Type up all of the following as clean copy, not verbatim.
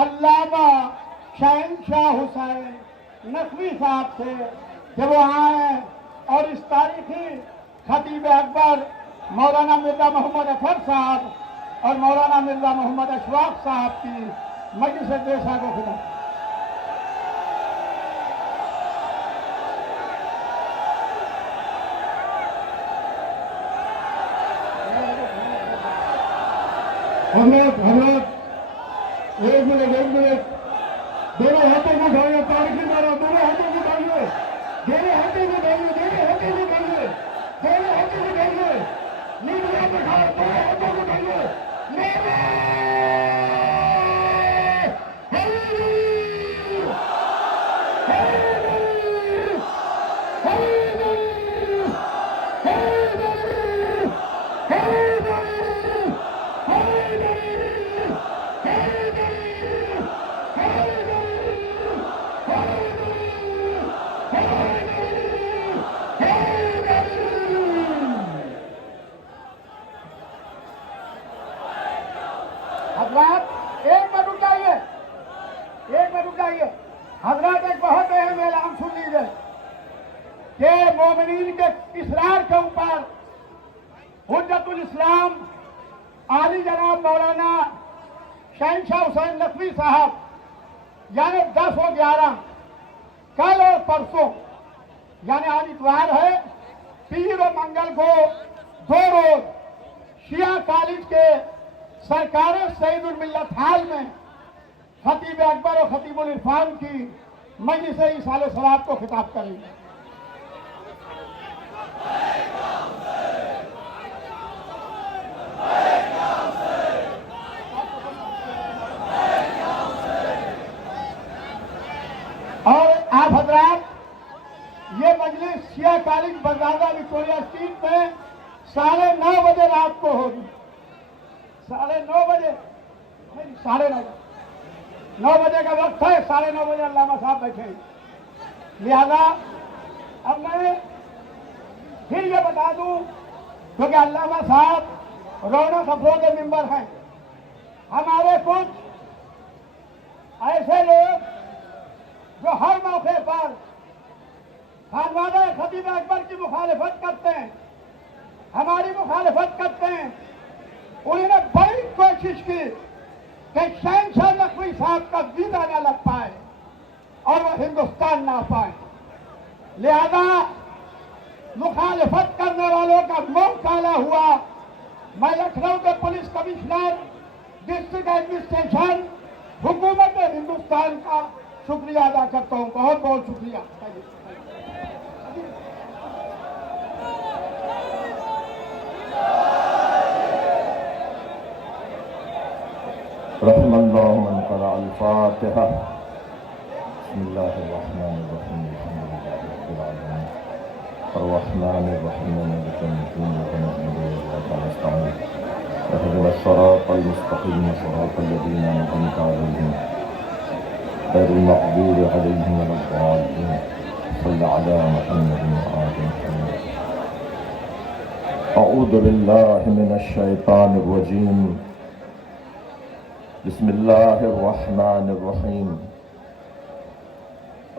علامہ شہنشاہ حسین نقوی صاحب سے کہ وہ آئیں اور اس تاریخی خطیب اکبر مولانا مرزا محمد اظہر صاحب اور مولانا مرزا محمد اشفاق صاحب کی مجلس دیسا کو خطاب. حضرات ایک منٹ دونوں ہاتھوں کو اٹھائیے, تاریخی نعرہ دونوں ہاتھوں کو اٹھائیے, دونوں ہاتھوں کو اٹھائیے, دونوں ہاتھوں کو اٹھائیے, دونوں ہاتھوں کو اٹھائیے, نیچے ہاتھ اٹھائے, دونوں ہاتھوں کو اٹھائیے. حضرات ایک منٹ رک جائیے. حضرات ایک بہت اہم اعلان سن لیجیے کہ مومنین کے اصرار کے اوپر حجت الاسلام عالی جناب مولانا شہنشاہ حسین نقوی صاحب یعنی 10 و 11 کل اور پرسوں یعنی آج اتوار ہے, پیر و منگل کو 2 روز شیعہ کالج کے سرکار سعید الملت ہال میں خطیب اکبر اور خطیب العرفان کی مجلس ایصال ثواب کو خطاب کریں گے. اور آپ حضرات یہ مجلس شیعہ کالج بزازہ وکٹوریہ اسٹریٹ پہ 9:30 بجے رات کو ہوگی. 9:30 بجے نہیں, 9:30 بجے کا وقت ہے. 9:30 بجے علامہ صاحب بیٹھے ہیں. لہذا اب میں پھر یہ بتا دوں کیونکہ علامہ صاحب رونق افروز ممبر ہیں, ہمارے کچھ ایسے لوگ جو ہر موقع پر خانوادہ خطیب اکبر کی مخالفت کرتے ہیں, ہماری مخالفت کرتے ہیں, انہوں نے بڑی کوشش کی کہ شہنشاہ نقوی صاحب کا ویزا نہ لگ پائے اور وہ ہندوستان نہ پائے. لہذا مخالفت کرنے والوں کا منہ کالا ہوا. میں لکھنؤ کے پولیس کمشنر, ڈسٹرکٹ ایڈمنسٹریشن, حکومت ہندوستان کا شکریہ ادا کرتا ہوں. بہت بہت شکریہ. رحم اللہ من قرأ الفاتحہ. بسم اللہ الرحمن الرحیم. الحمد للہ رب العالمین الرحمن الرحیم مالک یوم الدین ایاک نعبد و ایاک نستعین اهدنا الصراط المستقیم صراط الذین انعمت علیہم غیر المغضوب علیہم ولا الضالین. صل علی محمد وآل محمد. اعوذ باللہ من الشیطان الرجیم. بسم اللہ الرحمن الرحیم.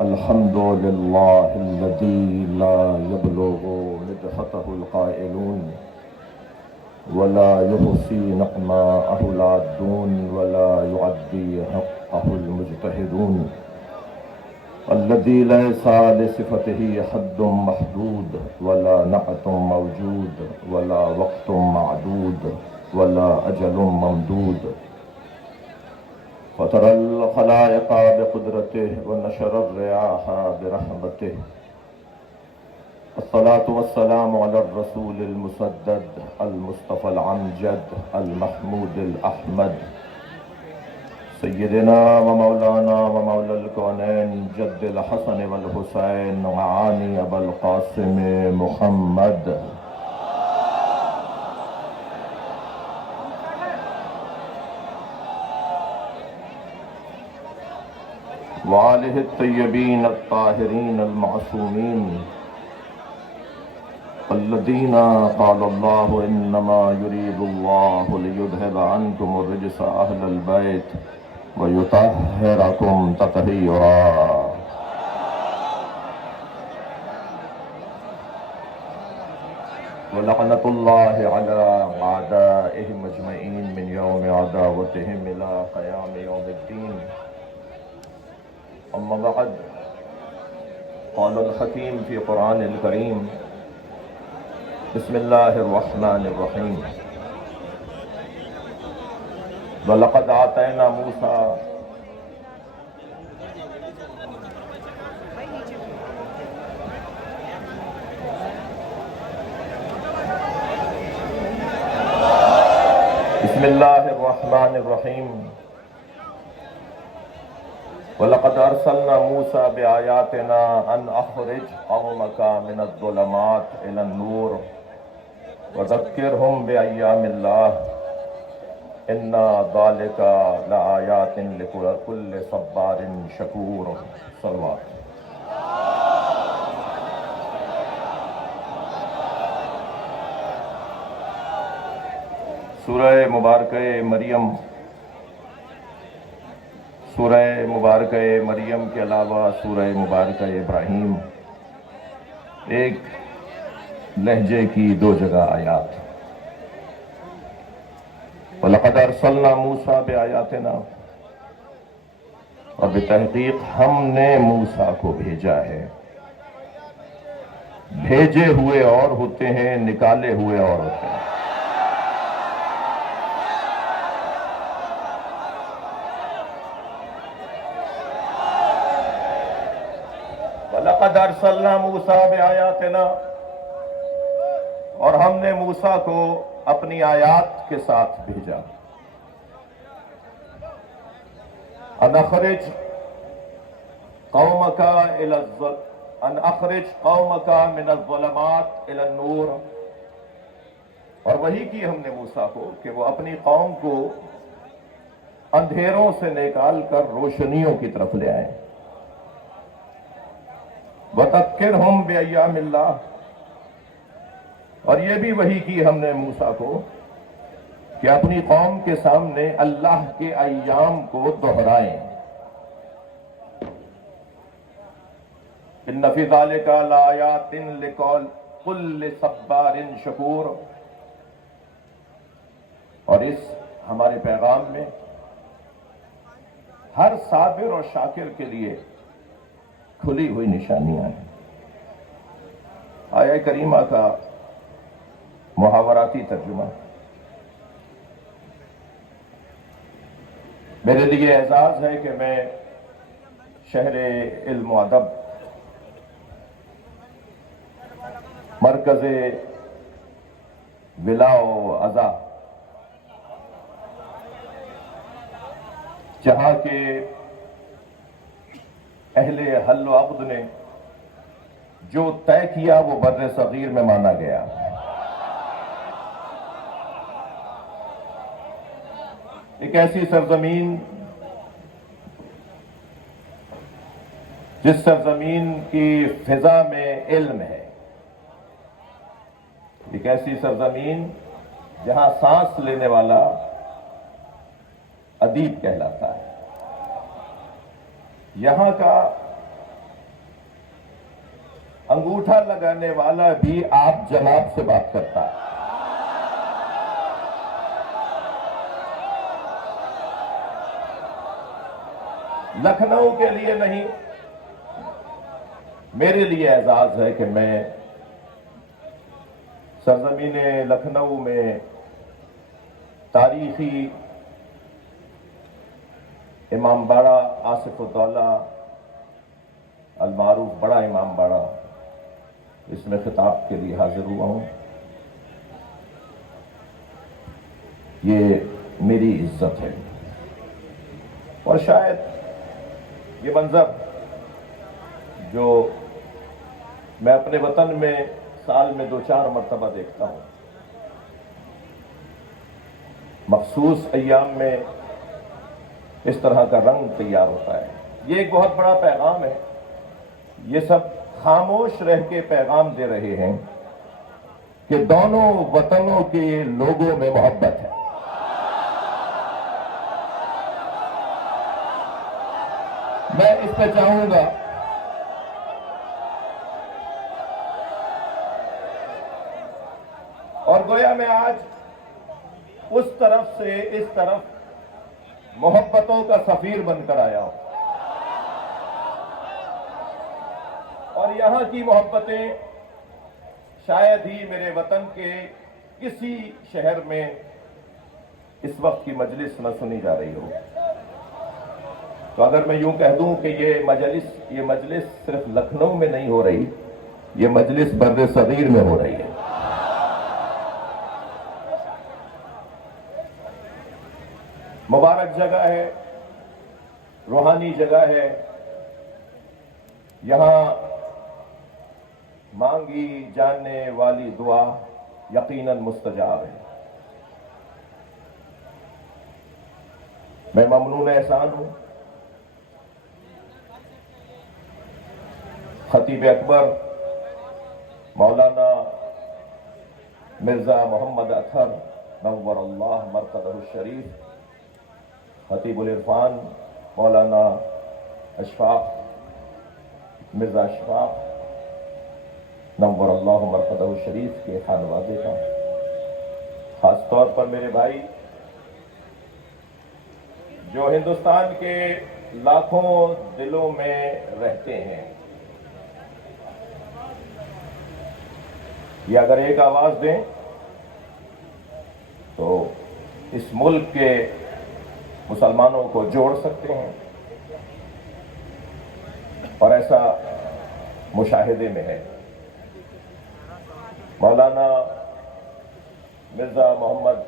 الحمد للہ الذی لا یبلغ مدحتہ القائلون ولا یحصی نعماءہ العادون ولا یعدی حقہ المجتہدون. الذی لیس لصفتہ حد محدود ولا نعت موجود ولا وقت معدود ولا اجل ممدود. فطر الخلائق بقدرته ونشر الرياح برحمته. الصلاة والسلام على الرسول المسدد المصطفى العمجد المحمود الأحمد سيدنا ومولانا ومولى الكونين جد الحسن والحسين وعاني أبا القاسم محمد وآلہ الطیبین الطاہرین المعصومین الذین قال اللہ انما یرید اللہ لیذہب عنکم الرجس اہل البیت وَيُطَهِّرَكُمْ تَطْهِيرًا. وَلَعْنَةُ اللَّهِ عَلَىٰ أَعْدَائِهِمْ أَجْمَعِينَ مِنْ يَوْمِ عَدَاوَتِهِمْ إِلَىٰ قِيَامِ يَوْمِ الدِّينِ. أما بعد، قال الحكيم في قرآن الكريم: بسم الله الرحمن الرحيم. وَلَقَدْ آتَيْنَا مُوسَىٰ بسم الله الرحمن الرحيم. وَلَقَدْ أَرْسَلْنَا مُوسَىٰ بِآيَاتِنَا أَنْ أَخْرِجْ قَوْمَكَ مِنَ الظُّلُمَاتِ إِلَى النُّورِ وَذَكِّرْهُمْ بِأَيَّامِ اللَّهِ إِنَّ ذَلِكَ لَآيَاتٍ لِكُلِّ صَبَّارٍ شَكُورٍ. صلوات. سورہ مبارکہ مریم کے علاوہ سورہ مبارکہ ابراہیم ایک لہجے کی 2 جگہ آیات. وَلَقَدْ أَرْسَلْنَا مُوسَىٰ بِآيَاتِنَا، اور بتحقیق ہم نے موسیٰ کو بھیجا ہے. بھیجے ہوئے اور ہوتے ہیں، نکالے ہوئے اور ہوتے ہیں. وَلَقَدْ أَرْسَلْنَا مُوسَىٰ بِآيَاتِنَا، اور ہم نے موسیٰ کو اپنی آیات کے ساتھ بھیجا. أَنْ أَخْرِجْ قَوْمَكَ مِنَ الظُّلُمَاتِ إِلَى النُّورِ، اور وہی کی ہم نے موسیٰ کو کہ وہ اپنی قوم کو اندھیروں سے نکال کر روشنیوں کی طرف لے آئیں. وَذَكِّرْهُمْ بِأَيَّامِ اللَّهِ، اور یہ بھی وحی کی ہم نے موسیٰ کو کہ اپنی قوم کے سامنے اللہ کے ایام کو دہرائیں. إِنَّ فِي ذَلِكَ لَآيَاتٍ لِكُلِّ صَبَّارٍ شَكُورٍ، اور اس ہمارے پیغام میں ہر صابر اور شاکر کے لیے کھلی ہوئی نشانیاں ہیں. آیہ کریمہ کا محاوراتی ترجمہ. میرے لیے اعزاز ہے کہ میں شہر علم و ادب، مرکز ولا و ازا، جہاں کے اہل حل و عقد نے جو طے کیا وہ بر صغیر میں مانا گیا. ایک ایسی سرزمین جس سرزمین کی فضا میں علم ہے، ایک ایسی سرزمین جہاں سانس لینے والا ادیب کہلاتا ہے. یہاں کا انگوٹھا لگانے والا بھی آپ جناب سے بات کرتا ہے. لکھنؤ کے لیے نہیں، میرے لیے اعزاز ہے کہ میں سرزمین لکھنؤ میں تاریخی امام باڑہ آصف الدولہ المعروف بڑا امام باڑہ، اس میں خطاب کے لیے حاضر ہوا ہوں. یہ میری عزت ہے، اور شاید یہ منظر جو میں اپنے وطن میں سال میں 2-4 مرتبہ دیکھتا ہوں، مخصوص ایام میں اس طرح کا رنگ تیار ہوتا ہے. یہ ایک بہت بڑا پیغام ہے. یہ سب خاموش رہ کے پیغام دے رہے ہیں کہ دونوں وطنوں کے لوگوں میں محبت ہے. میں اس پہ چاہوں گا اور گویا میں آج اس طرف سے اس طرف محبتوں کا سفیر بن کر آیا ہوں، اور یہاں کی محبتیں شاید ہی میرے وطن کے کسی شہر میں اس وقت کی مجلس نہ سنی جا رہی ہو۔ تو اگر میں یوں کہہ دوں کہ یہ مجلس صرف لکھنؤ میں نہیں ہو رہی، یہ مجلس بر صغیر میں ہو رہی ہے۔ مبارک جگہ ہے، روحانی جگہ ہے، یہاں مانگی جانے والی دعا یقیناً مستجاب ہے۔ میں ممنون احسان ہوں خطیب اکبر مولانا مرزا محمد اطہر نور اللہ مرقدہ الشریف، خطیب العرفان مولانا اشفاق مرزا اشفاق نور اللہ مرقدہ الشریف کے خانوادے کا، خاص طور پر میرے بھائی جو ہندوستان کے لاکھوں دلوں میں رہتے ہیں، یہ اگر ایک آواز دیں تو اس ملک کے مسلمانوں کو جوڑ سکتے ہیں، اور ایسا مشاہدے میں ہے۔ مولانا مرزا محمد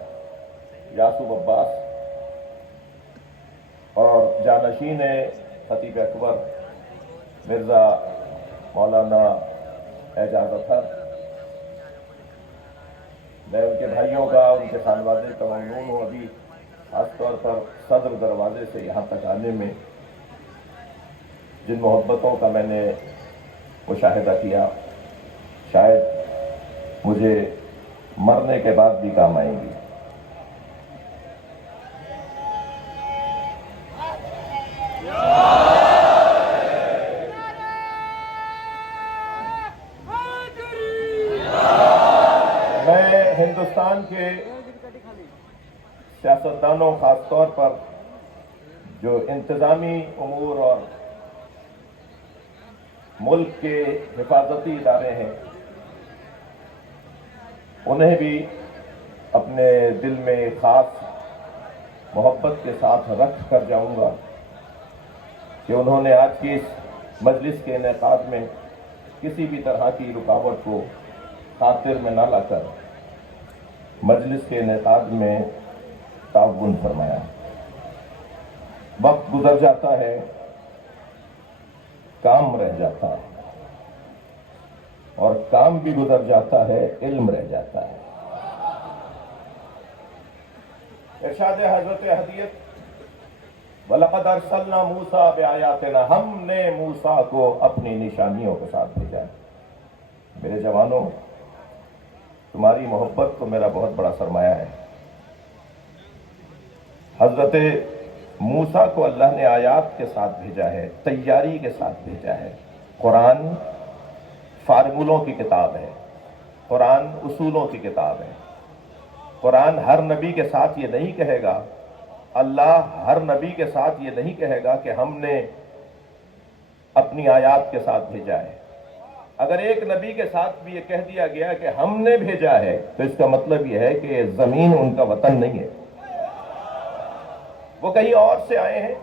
یعقوب عباس اور جانشین خطیب اکبر مرزا مولانا اعجاز اطہر، میں ان کے بھائیوں کا، ان کے خانوادے کا ممنون ہوں۔ ابھی خاص طور پر صدر دروازے سے یہاں تک آنے میں جن محبتوں کا میں نے مشاہدہ کیا، شاید مجھے مرنے کے بعد بھی کام آئیں گی۔ میں ہندوستان کے سیاستدانوں، خاص طور پر جو انتظامی امور اور ملک کے حفاظتی ادارے ہیں، انہیں بھی اپنے دل میں خاص محبت کے ساتھ رکھ کر جاؤں گا کہ انہوں نے آج کی اس مجلس کے انعقاد میں کسی بھی طرح کی رکاوٹ کو خاطر میں نہ لا کر مجلس کے انعقاد میں تعاون فرمایا۔ وقت گزر جاتا ہے، کام رہ جاتا ہے، اور کام بھی گزر جاتا ہے، علم رہ جاتا ہے۔ ارشاد حضرت ہدیت وَلَقَدْ أَرْسَلْنَا مُوسَىٰ بِآيَاتِنَا، ہم نے موسیٰ کو اپنی نشانیوں کے ساتھ بھیجا ہے۔ میرے جوانوں، تمہاری محبت تو میرا بہت بڑا سرمایہ ہے۔ حضرت موسیٰ کو اللہ نے آیات کے ساتھ بھیجا ہے، تیاری کے ساتھ بھیجا ہے۔ قرآن فارمولوں کی کتاب ہے، قرآن اصولوں کی کتاب ہے۔ قرآن ہر نبی کے ساتھ یہ نہیں کہے گا، اللہ ہر نبی کے ساتھ یہ نہیں کہے گا کہ ہم نے اپنی آیات کے ساتھ بھیجا ہے۔ اگر ایک نبی کے ساتھ بھی یہ کہہ دیا گیا کہ ہم نے بھیجا ہے، تو اس کا مطلب یہ ہے کہ زمین ان کا وطن نہیں ہے، وہ کہیں اور سے آئے ہیں،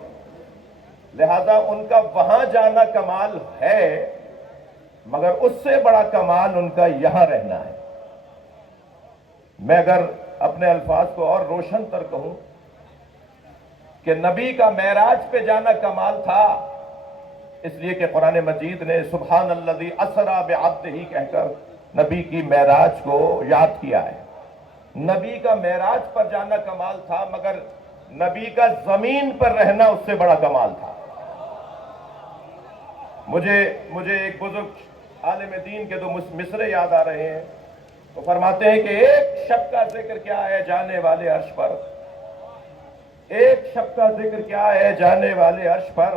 لہذا ان کا وہاں جانا کمال ہے، مگر اس سے بڑا کمال ان کا یہاں رہنا ہے۔ میں اگر اپنے الفاظ کو اور روشن تر کہوں کہ نبی کا معراج پہ جانا کمال تھا، اس لیے کہ قرآن مجید نے سبحان الذی اسری بعبدہ کہہ کر نبی کی معراج کو یاد کیا ہے۔ نبی کا معراج پر جانا کمال تھا، مگر نبی کا زمین پر رہنا اس سے بڑا کمال تھا۔ مجھے ایک بزرگ عالم دین کے دو مصرے یاد آ رہے ہیں۔ وہ فرماتے ہیں کہ ایک شب کا ذکر کیا ہے جانے والے عرش پر، ایک شب کا ذکر کیا ہے جانے والے عرش پر،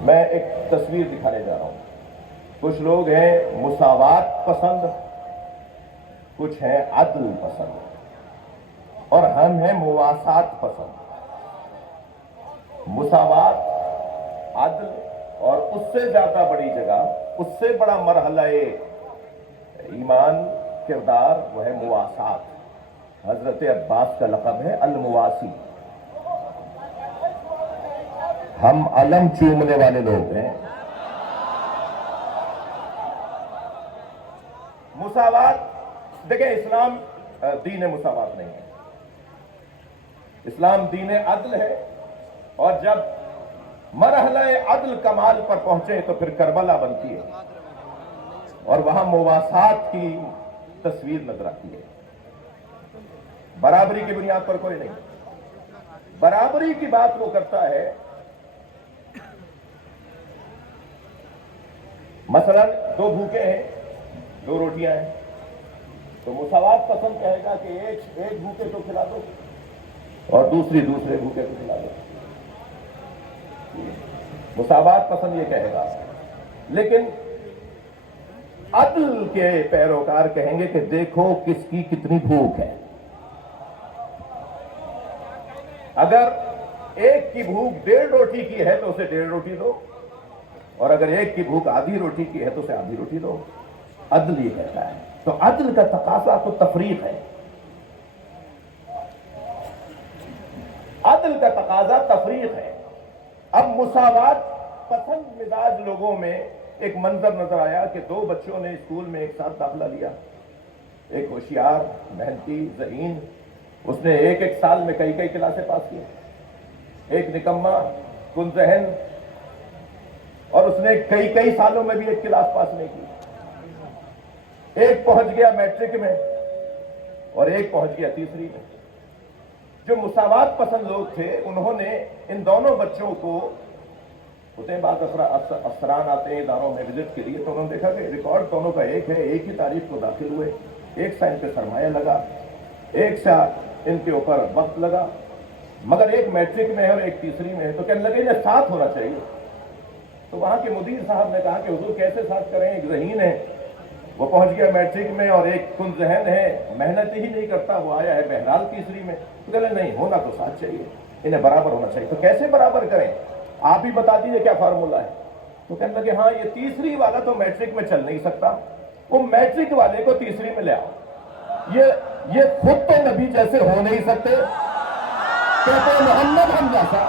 میں ایک تصویر دکھانے جا رہا ہوں. کچھ لوگ ہیں مساوات پسند، کچھ ہیں عدل پسند، اور ہم ہیں مواسات پسند. مساوات، عدل، اور اس سے زیادہ بڑی جگہ، اس سے بڑا مرحلہ ایمان کردار وہ ہے مواسات. حضرت عباس کا لقب ہے المواسی. ہم علم چومنے والے لوگ ہیں. مساوات دیکھیں، اسلام دین مساوات نہیں ہے. اسلام دین عدل ہے، اور جب مرحلہ عدل کمال پر پہنچے تو پھر کربلا بنتی ہے، اور وہاں مواسات کی تصویر نظر آتی ہے. برابری کی بنیاد پر کوئی نہیں. برابری کی بات وہ کرتا ہے، مثلا دو بھوکے ہیں، دو روٹیاں ہیں، تو مساوات پسند کہے گا کہ ایک بھوکے کو کھلا دو اور دوسرے بھوکے کو کھلا دو. مساوات پسند یہ کہے گا. لیکن عدل کے پیروکار کہیں گے کہ دیکھو کس کی کتنی بھوک ہے. اگر ایک کی بھوک 1.5 روٹی کی ہے تو اسے 1.5 روٹی دو، اور اگر ایک کی بھوک آدھی روٹی کی ہے تو اسے آدھی روٹی دو. عدل یہ کہتا ہے. تو عدل کا تقاضا تو تفریق ہے. عدل کا تقاضا تفریق ہے. اب مساوات پسند مزاج لوگوں میں ایک منظر نظر آیا کہ 2 بچوں نے اسکول میں ایک ساتھ داخلہ لیا. ایک ہوشیار، محنتی، ذہین، اس نے ایک سال میں کئی کلاسیں پاس کی. ایک نکما، کن ذہن، اور اس نے کئی سالوں میں بھی ایک کلاس پاس نہیں کی. ایک پہنچ گیا میٹرک میں اور ایک پہنچ گیا تیسری میں. جو مساوات پسند لوگ تھے انہوں نے ان دونوں بچوں کو، ہوتے ہیں بعض افسران آتے ہیں اداروں میں وزٹ کے لیے، تو انہوں نے دیکھا کہ ریکارڈ دونوں کا ایک ہے. ایک ہی تاریخ کو داخل ہوئے، ایک سا ان پہ سرمایہ لگا، ایک سا ان کے اوپر وقت لگا، مگر ایک میٹرک میں ہے اور ایک تیسری میں ہے. تو کہنے لگے انہیں ساتھ ہونا چاہیے. تو وہاں کے مدیر صاحب نے کہا کہ حضور کیسے ساتھ کریں؟ ایک ذہین ہے، وہ پہنچ گیا میٹرک میں، اور ایک کن ذہن ہے، محنت ہی نہیں کرتا، وہ آیا ہے بہرحال تیسری میں. تو کہنے نہیں، ہونا تو ساتھ چاہیے، انہیں برابر ہونا چاہیے. تو کیسے برابر کریں؟ آپ ہی بتا دیجیے کیا فارمولہ ہے. تو کہنے لگے ہاں، یہ تیسری والا تو میٹرک میں چل نہیں سکتا، وہ میٹرک والے کو تیسری میں لے آؤ. یہ خود تو نبی جیسے ہو نہیں سکتے، کہتے محمد ہم جیسا.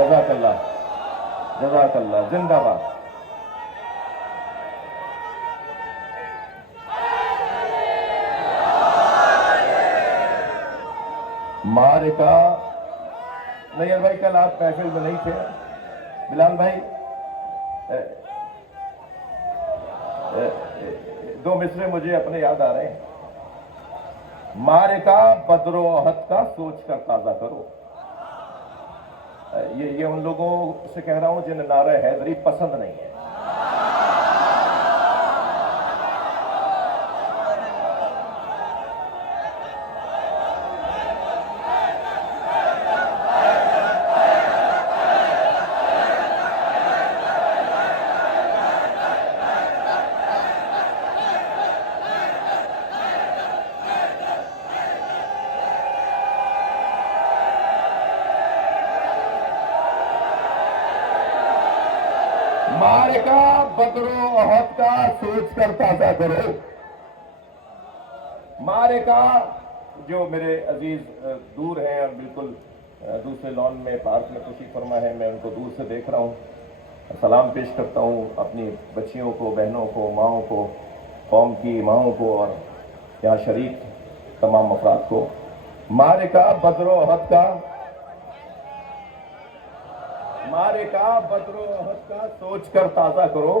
جزاک اللہ، جزاک اللہ، زندہ باد. معرکہ نیئر بھائی کل آپ محفل میں نہیں تھے. بلال بھائی 2 مصرے مجھے اپنے یاد آ رہے ہیں. معرکہ بدر و احد کا سوچ کر تازہ کرو. یہ ان لوگوں سے کہہ رہا ہوں جنہیں نعرہ حیدری پسند نہیں ہے. معرکہ بدر و احد کا سوچ کر تازہ کرو. معرکہ جو میرے عزیز دور ہیں اور بالکل دوسرے لان میں پارک میں تشریف فرما ہے، میں ان کو دور سے دیکھ رہا ہوں. سلام پیش کرتا ہوں اپنی بچیوں کو، بہنوں کو، ماؤں کو، قوم کی ماؤں کو، اور یہاں شریک تمام افراد کو. معرکہ بدر و احد کا، معرکہ بدر و احد کا سوچ کر تازہ کرو.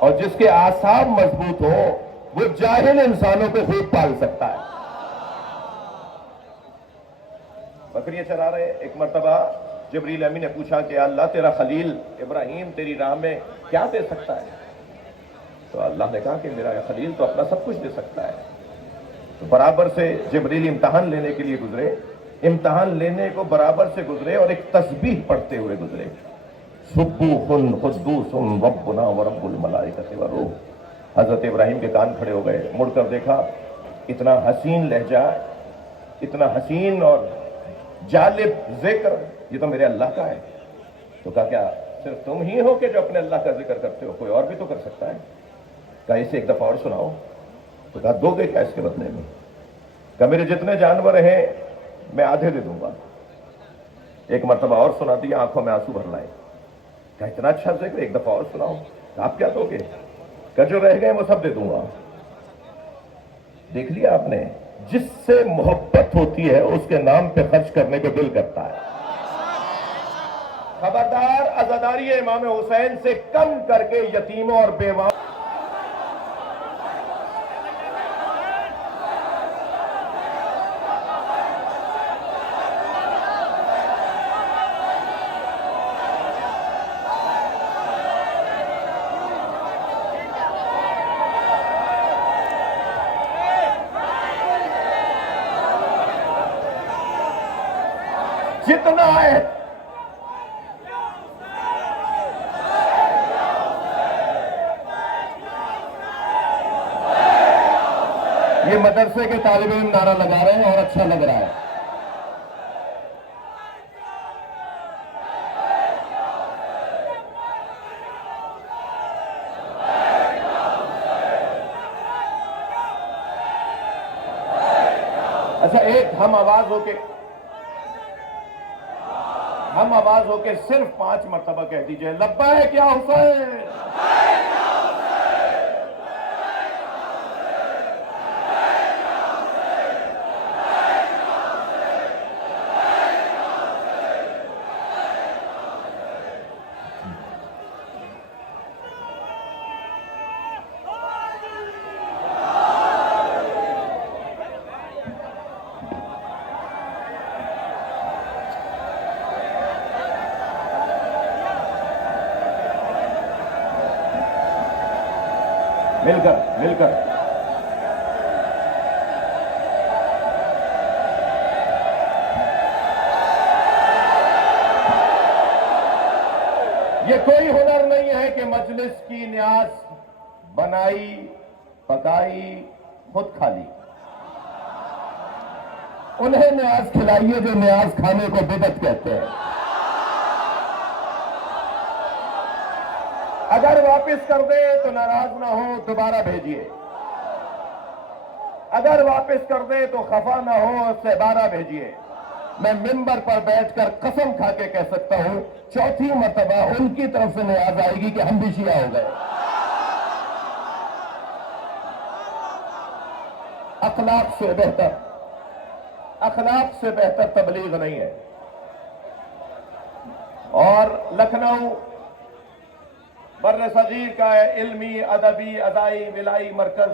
اور جس کے اعصاب مضبوط ہو وہ جاہل انسانوں کو خوب پال سکتا ہے. بکریاں چرا رہے. ایک مرتبہ جبریل امین نے پوچھا کہ اللہ تیرا خلیل ابراہیم تیری راہ میں کیا دے سکتا ہے؟ تو اللہ نے کہا کہ میرا خلیل تو اپنا سب کچھ دے سکتا ہے. تو برابر سے جبریل امتحان لینے کے لیے گزرے. امتحان لینے کو برابر سے گزرے اور ایک تسبیح پڑھتے ہوئے گزرے. سبوح قدوس ربنا ورب الملائکۃ والروح. حضرت ابراہیم کے کان کھڑے ہو گئے. مڑ کر دیکھا اتنا حسین لہجہ, اتنا حسین اور جالب ذکر, یہ تو میرے اللہ کا ہے. تو کہا کیا صرف تم ہی ہو کہ جو اپنے اللہ کا ذکر کرتے ہو؟ کوئی اور بھی تو کر سکتا ہے. کہا اسے ایک دفعہ اور سناؤ. تو کہا دو گے کیا اس کے بدلے میں؟ کہا میرے جتنے جانور ہیں میں آدھے دے دوں گا. ایک مرتبہ اور سنا دیا, آنکھوں میں آنسو بھر لائے. کہا اتنا اچھا ذکر, ایک دفعہ اور سناؤ. کہا آپ کیا دو گے؟ کہا جو رہ گئے وہ سب دے دوں گا. دیکھ لیا آپ نے, جس سے محبت ہوتی ہے اس کے نام پہ خرچ کرنے پہ دل کرتا ہے. خبردار عزاداری امام حسین سے کم کر کے یتیموں اور بیواؤں جتنا ہے. یہ مدرسے کے طالب علم نعرہ لگا رہے ہیں اور اچھا لگ رہا ہے. اچھا ایک ہم آواز ہو کے صرف 5 مرتبہ کہہ دیجئے لبیک یا حسین. مل کر یہ کوئی ہنر نہیں ہے کہ مجلس کی نیاز بنائی پکائی خود کھا لی. انہیں نیاز کھلائیے جو نیاز کھانے کو بدعت کہتے ہیں. اگر واپس کر دے تو ناراض نہ ہو, دوبارہ بھیجیے. اگر واپس کر دے تو خفا نہ ہو, اس سے 12 بھیجیے. میں منبر پر بیٹھ کر قسم کھا کے کہہ سکتا ہوں 4تھی مرتبہ ان کی طرف سے نیاز آئے گی کہ ہم بھی شیعہ ہو گئے. اخلاق سے بہتر تبلیغ نہیں ہے. اور لکھنؤ بر صغیر کا ہے علمی ادبی ادائی ولائی مرکز.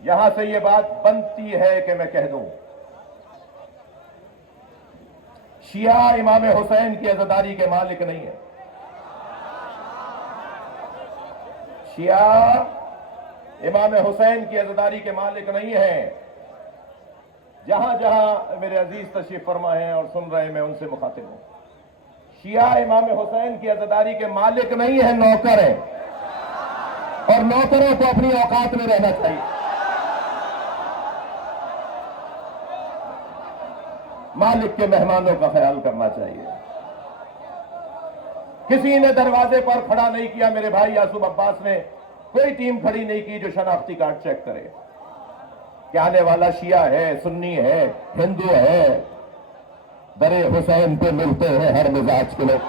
یہاں سے یہ بات بنتی ہے کہ میں کہہ دوں, شیعہ امام حسین کی عزاداری کے مالک نہیں ہے. شیعہ امام حسین کی عزاداری کے مالک نہیں ہے. جہاں جہاں میرے عزیز تشریف فرما ہیں اور سن رہے ہیں, میں ان سے مخاطب ہوں. شیعہ امام حسین کی عزاداری کے مالک نہیں ہے, نوکر ہے. اور نوکروں کو اپنی اوقات میں رہنا چاہیے. مالک کے مہمانوں کا خیال کرنا چاہیے. کسی نے دروازے پر کھڑا نہیں کیا, میرے بھائی یعصوب عباس نے کوئی ٹیم کھڑی نہیں کی جو شناختی کارڈ چیک کرے کہ آنے والا شیعہ ہے, سنی ہے, ہندو ہے. در حسین پہ ملتے ہیں ہر مزاج کے لوگ.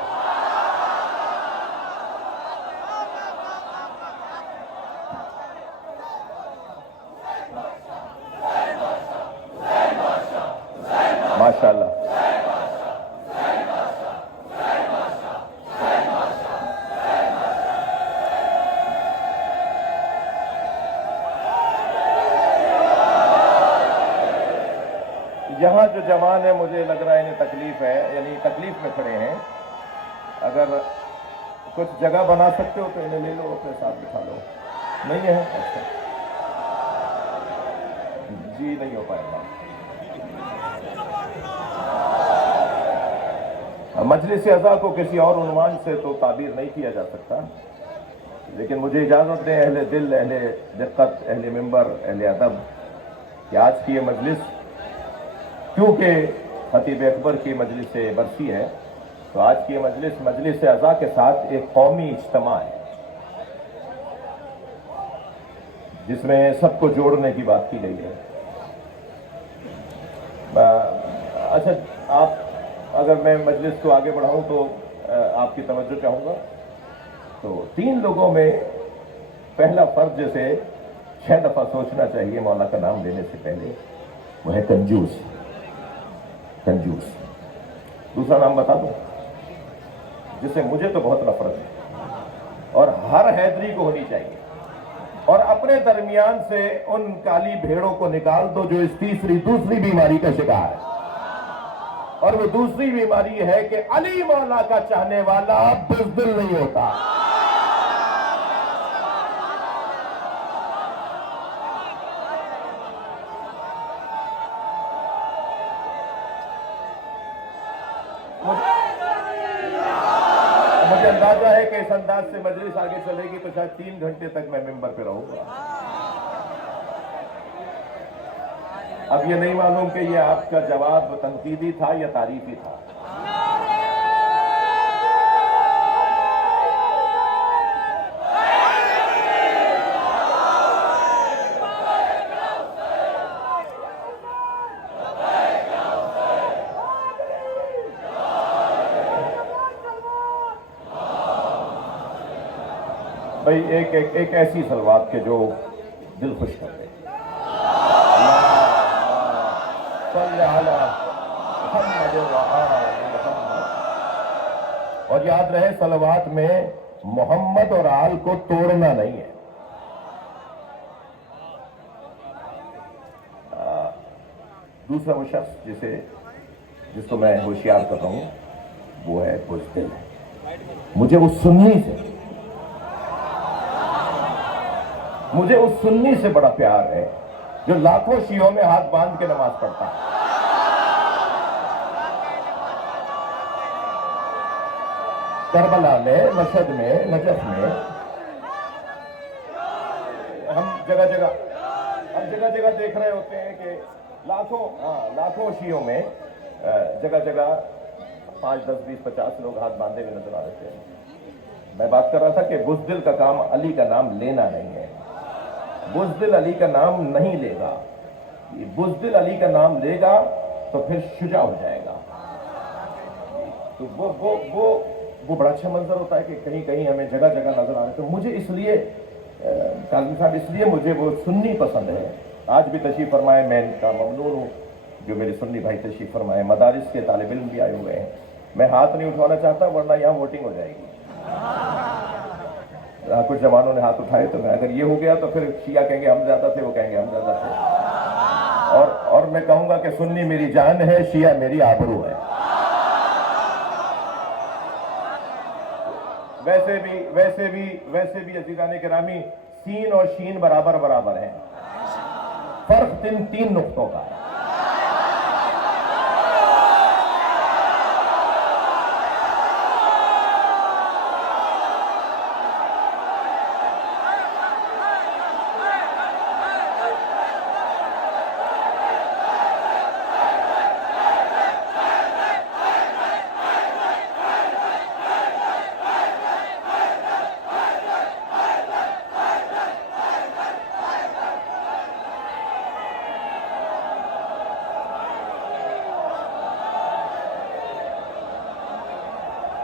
ماشاءاللہ. یہاں جو جوان ہے مجھے لگ رہا ہے انہیں تکلیف ہے، یعنی تکلیف میں کھڑے ہیں. اگر کچھ جگہ بنا سکتے ہو تو انہیں لے لو، اپنے ساتھ بٹھا لو. نہیں ہے؟ اچھا جی، نہیں ہو پائے گا. مجلس اعضاء کو کسی اور عنوان سے تو تعبیر نہیں کیا جا سکتا، لیکن مجھے اجازت دیں اہل دل، اہل دقت، اہل منبر، اہل ادب، کہ آج کی یہ مجلس کیونکہ خطیب اکبر کی مجلس برسی ہے، تو آج کی یہ مجلس اعضاء کے ساتھ ایک قومی اجتماع ہے جس میں سب کو جوڑنے کی بات کی گئی ہے. اچھا، آپ اگر میں مجلس کو آگے بڑھاؤں تو آپ کی توجہ چاہوں گا. تو 3 لوگوں میں پہلا فرد جیسے 6 دفعہ سوچنا چاہیے مولا کا نام لینے سے پہلے، وہ ہے کنجوس. کنجوس. دوسرا نام بتا دوں جسے مجھے تو بہت نفرت ہے اور ہر حیدری کو ہونی چاہیے، اور اپنے درمیان سے ان کالی بھیڑوں کو نکال دو جو اس دوسری بیماری کا شکار ہے. اور وہ دوسری بیماری ہے کہ علی مولا کا چاہنے والا بزدل نہیں ہوتا. مجھے اندازہ ہے کہ اس انداز سے مجلس آگے چلے گی تو شاید 3 گھنٹے تک میں ممبر پہ رہوں گا. اب یہ نہیں معلوم کہ یہ آپ کا جواب تنقیدی تھا یا تعریفی تھا. بھئی ایک ایسی صلوات کے جو دل خوش کر دے. صلی علی محمد وآل محمد. اور یاد رہے صلوات میں محمد اور آل کو توڑنا نہیں ہے. دوسرا وہ شخص جس کو میں ہوشیار کر رہا ہوں وہ ہے بزدل. مجھے اس سنی سے بڑا پیار ہے جو لاکھوں شیعوں میں ہاتھ باندھ کے نماز پڑھتا ہے. کربلا میں، مشہد میں، نجف میں، ہم جگہ جگہ دیکھ رہے ہوتے ہیں کہ لاکھوں شیعوں میں جگہ جگہ 5، 10، 20، 50 لوگ ہاتھ باندھے ہوئے نظر آ رہے ہیں. میں بات کر رہا تھا کہ بزدل کا کام علی کا نام لینا نہیں ہے. بزدل علی کا نام نہیں لے گا. بزدل علی کا نام لے گا تو پھر شجاع ہو جائے گا. تو وہ بڑا اچھا منظر ہوتا ہے کہ کہیں ہمیں جگہ جگہ نظر آ رہے. تو مجھے اس لیے قاضی صاحب، اس لیے مجھے وہ سنی پسند ہے. آج بھی تشریف فرمائے، میں ان کا ممنون ہوں جو میرے سنی بھائی تشریف فرمائے. مدارس کے طالب علم بھی آئے ہوئے ہیں. میں ہاتھ نہیں اٹھوانا چاہتا ورنہ یہاں ووٹنگ ہو جائے گی. کچھ جوانوں نے ہاتھ اٹھائے تو میں اگر یہ ہو گیا تو پھر شیعہ کہیں گے ہم زیادہ تھے، وہ کہیں گے ہم زیادہ تھے. اور میں کہوں گا کہ سنی میری جان ہے، شیعہ میری آبرو ہے. ویسے بھی عزیزان گرامی، سین اور شین برابر ہیں. فرق 3 نقطوں کا ہے.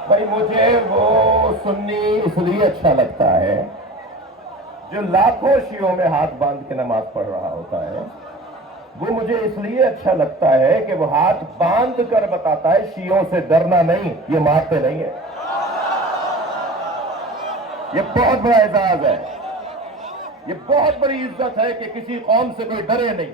بھائی مجھے وہ سنی اس لیے اچھا لگتا ہے جو لاکھوں شیعوں میں ہاتھ باندھ کے نماز پڑھ رہا ہوتا ہے. وہ مجھے اس لیے اچھا لگتا ہے کہ وہ ہاتھ باندھ کر بتاتا ہے شیعوں سے ڈرنا نہیں، یہ مارتے نہیں ہے. یہ بہت بڑا اعزاز ہے، یہ بہت بڑی عزت ہے کہ کسی قوم سے کوئی ڈرے نہیں.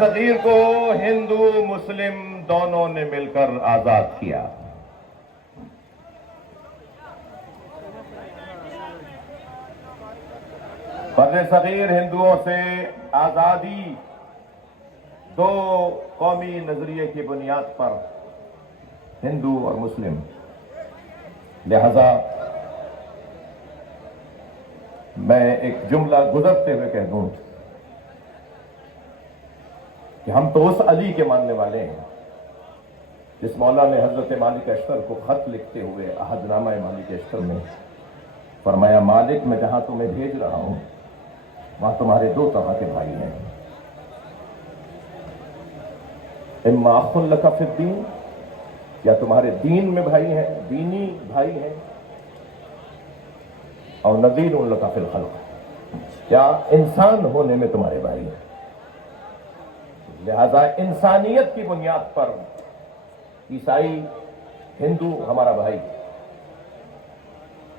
صغیر کو ہندو مسلم دونوں نے مل کر آزاد کیا. بر صغیر ہندوؤں سے آزادی دو قومی نظریے کی بنیاد پر ہندو اور مسلم. لہذا میں ایک جملہ گزرتے ہوئے کہہ دوں کہ ہم تو اس علی کے ماننے والے ہیں جس مولا نے حضرت مالک اشتر کو خط لکھتے ہوئے عہد نامہ مالک اشتر میں فرمایا، مالک میں جہاں تمہیں بھیج رہا ہوں وہاں تمہارے دو طرح کے بھائی ہیں، اما اخ لک فی الدین، یا تمہارے دین میں بھائی ہیں، دینی بھائی ہیں، اور نذیر لک فی الخلق، یا انسان ہونے میں تمہارے بھائی ہیں. لہذا انسانیت کی بنیاد پر عیسائی ہندو ہمارا بھائی،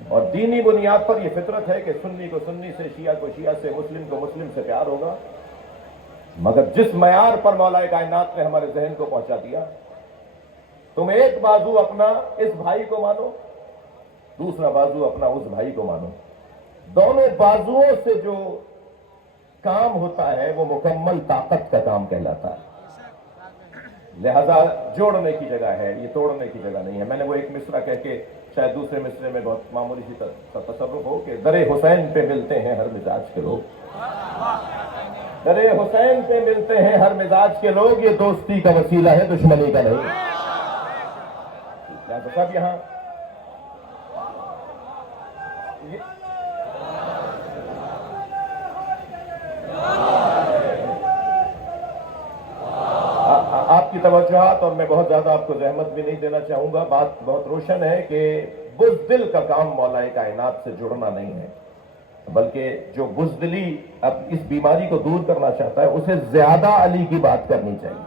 اور دینی بنیاد پر یہ فطرت ہے کہ سنی کو سنی سے، شیعہ کو شیعہ سے، مسلم کو مسلم سے پیار ہوگا. مگر جس معیار پر مولا کائنات نے ہمارے ذہن کو پہنچا دیا، تم ایک بازو اپنا اس بھائی کو مانو، دوسرا بازو اپنا اس بھائی کو مانو. دونوں بازوؤں سے جو کام ہوتا ہے وہ مکمل طاقت کا کام کہلاتا ہے. لہذا جوڑنے کی جگہ ہے، یہ توڑنے کی جگہ نہیں ہے. میں نے وہ ایک مصرع کہہ کے شاید دوسرے مصرے میں بہت معمولی سی تصرف ہو کہ در حسین پہ ملتے ہیں ہر مزاج کے لوگ، در حسین پہ ملتے ہیں ہر مزاج کے لوگ، یہ دوستی کا وسیلہ ہے، دشمنی کا نہیں. لہذا سب یہاں آپ کی توجہات، اور میں بہت زیادہ آپ کو زحمت بھی نہیں دینا چاہوں گا، بات بہت روشن ہے کہ بزدل کا کام مولا کائنات سے جڑنا نہیں ہے، بلکہ جو بزدلی اب اس بیماری کو دور کرنا چاہتا ہے اسے زیادہ علی کی بات کرنی چاہیے.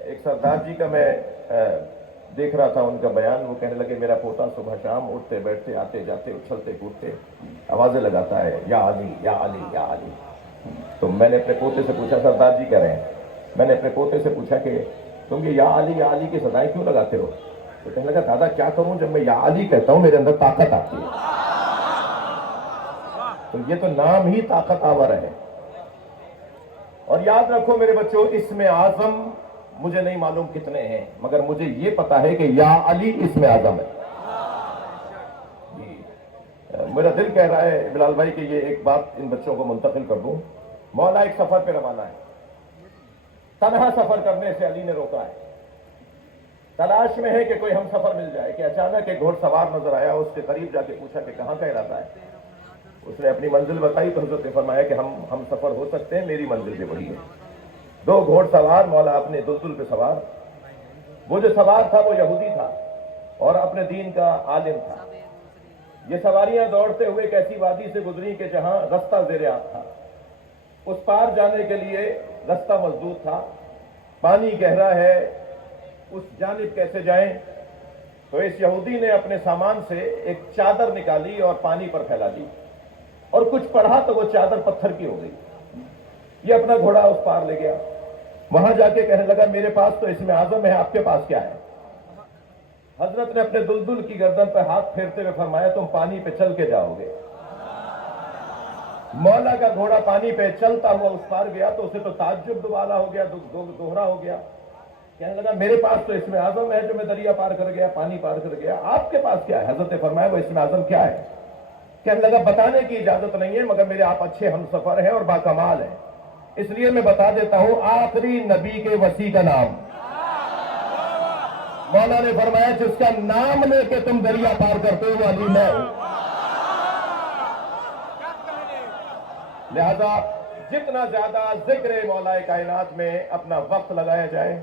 ایک سردار جی کا میں دیکھ رہا تھا ان کا بیان، وہ کہنے لگے میرا پوتا صبح شام اٹھتے بیٹھتے آتے جاتے اچھلتے کودتے آوازیں لگاتا ہے، یا علی یا علی یا علی. تو میں نے اپنے پوتے سے پوچھا، سردار جی کہہ رہے ہیں، میں نے اپنے پوتے سے پوچھا کہ تم یہ یا علی کی صدائیں کیوں لگاتے ہو؟ تو کہنے لگا دادا کیا کروں، جب میں یا علی کہتا ہوں میرے اندر طاقت آتی ہے. تو یہ تو نام ہی طاقت آور ہے. اور یاد رکھو میرے بچوں، اسم اعظم مجھے نہیں معلوم کتنے ہیں، مگر مجھے یہ پتا ہے کہ یا علی اسم اعظم ہے. میرا دل کہہ رہا ہے بلال بھائی کہ یہ ایک بات ان بچوں کو منتقل کر دوں. مولا ایک سفر پہ روانہ ہے، تنہا سفر کرنے سے علی نے روکا ہے. تلاش میں ہے کہ کوئی ہم سفر مل جائے کہ اچانک ایک گھوڑ سوار نظر آیا، اس کے قریب جا کے پوچھا کہ کہاں کا ارادہ ہے. اس نے اپنی منزل بتائی تو حضرت نے فرمایا کہ ہم سفر ہو سکتے ہیں، میری منزل بھی وہی ہے. دو گھوڑ سوار، مولا اپنے دلدل پہ سوار. وہ جو سوار تھا وہ یہودی تھا اور اپنے دین کا عالم تھا. یہ سواریاں دوڑتے ہوئے ایک ایسی وادی سے گزری کہ جہاں رستہ زیر آب تھا. اس پار جانے کے لیے رستہ مسدود تھا، پانی گہرا ہے، اس جانب کیسے جائیں؟ تو اس یہودی نے اپنے سامان سے ایک چادر نکالی اور پانی پر پھیلا دی، اور کچھ پڑھا تو وہ چادر پتھر کی ہو گئی. یہ اپنا گھوڑا اس پار لے گیا، وہاں جا کے کہنے لگا میرے پاس تو اسم اعظم ہے، آپ کے پاس کیا ہے؟ حضرت نے اپنے دلدل کی گردن پہ ہاتھ پھیرتے ہوئے فرمایا تم پانی پہ چل کے جاؤ گے. مولا کا گھوڑا پانی پہ چلتا ہوا اس پار گیا تو اسے تو تعجب دوبالا ہو گیا، دوہرا ہو گیا. کہنے لگا میرے پاس تو اسم اعظم ہے جو میں دریا پار کر گیا، پانی پار کر گیا، آپ کے پاس کیا ہے؟ حضرت نے فرمایا وہ اسم اعظم کیا ہے؟ کہنے لگا بتانے کی اجازت نہیں ہے، مگر میرے آپ اچھے ہم سفر ہیں اور باکمال ہیں، اس لیے میں بتا دیتا ہوں آخری نبی کے وصی کا نام. مولا نے فرمایا جس کا نام لے کے تم دریا پار کرتے ہو وہ علی میں ہوں. لہذا جتنا زیادہ ذکر مولا کائنات میں اپنا وقت لگایا جائے،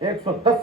110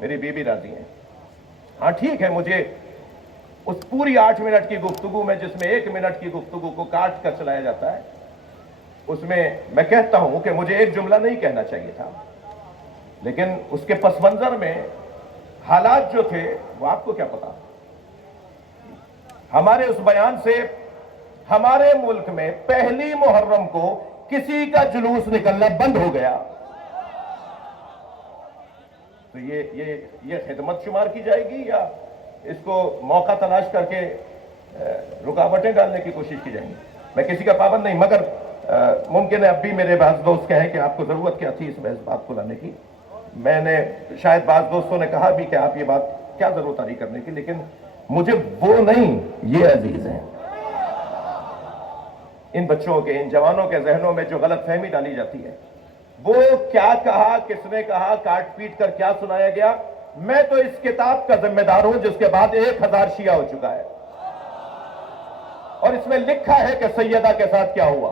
میری بیوی راضی ہیں. ہاں ٹھیک ہے, مجھے اس پوری 8 منٹ کی گفتگو میں جس میں 1 منٹ کی گفتگو کو کاٹ کر چلایا جاتا ہے, اس میں کہتا ہوں کہ مجھے ایک جملہ نہیں کہنا چاہیے تھا, لیکن اس کے پس منظر میں حالات جو تھے وہ آپ کو کیا پتا. ہمارے اس بیان سے ہمارے ملک میں پہلی محرم کو کسی کا جلوس نکلنا بند ہو گیا. تو یہ خدمت شمار کی جائے گی یا اس کو موقع تلاش کر کے رکاوٹیں ڈالنے کی کوشش کی جائیں گی؟ میں کسی کا پابند نہیں, مگر ممکن ہے اب بھی میرے بعض دوست کہیں کہ آپ کو ضرورت کیا تھی اس بات کو لانے کی. میں نے شاید بعض دوستوں نے کہا بھی کہ آپ یہ بات کیا ضرورت آ رہی کرنے کی, لیکن مجھے وہ نہیں, یہ عزیز ہیں. ان بچوں کے, ان جوانوں کے ذہنوں میں جو غلط فہمی ڈالی جاتی ہے, وہ کیا کہا, کس نے کہا, کاٹ پیٹ کر کیا سنایا گیا. میں تو اس کتاب کا ذمہ دار ہوں جس کے بعد 1000 شیعہ ہو چکا ہے, اور اس میں لکھا ہے کہ سیدہ کے ساتھ کیا ہوا.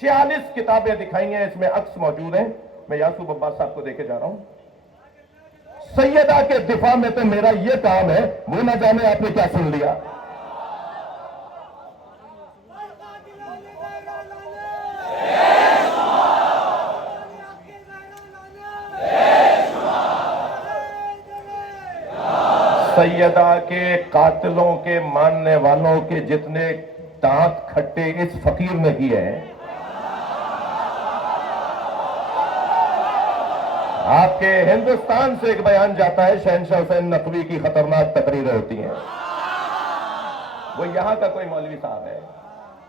46 کتابیں دکھائی ہیں, اس میں عکس موجود ہیں. میں یاسوب عباس صاحب کو دے کے جا رہا ہوں. سیدہ کے دفاع میں تو میرا یہ کام ہے, وہ نہ جانے آپ نے کیا سن لیا. سیدہ کے قاتلوں کے ماننے والوں کے جتنے دانت کھٹے اس فقیر نے کیے ہیں, آپ کے ہندوستان سے ایک بیان جاتا ہے شہنشاہ حسین نقوی کی خطرناک تقریریں ہوتی ہیں. وہ یہاں کا کوئی مولوی صاحب ہے,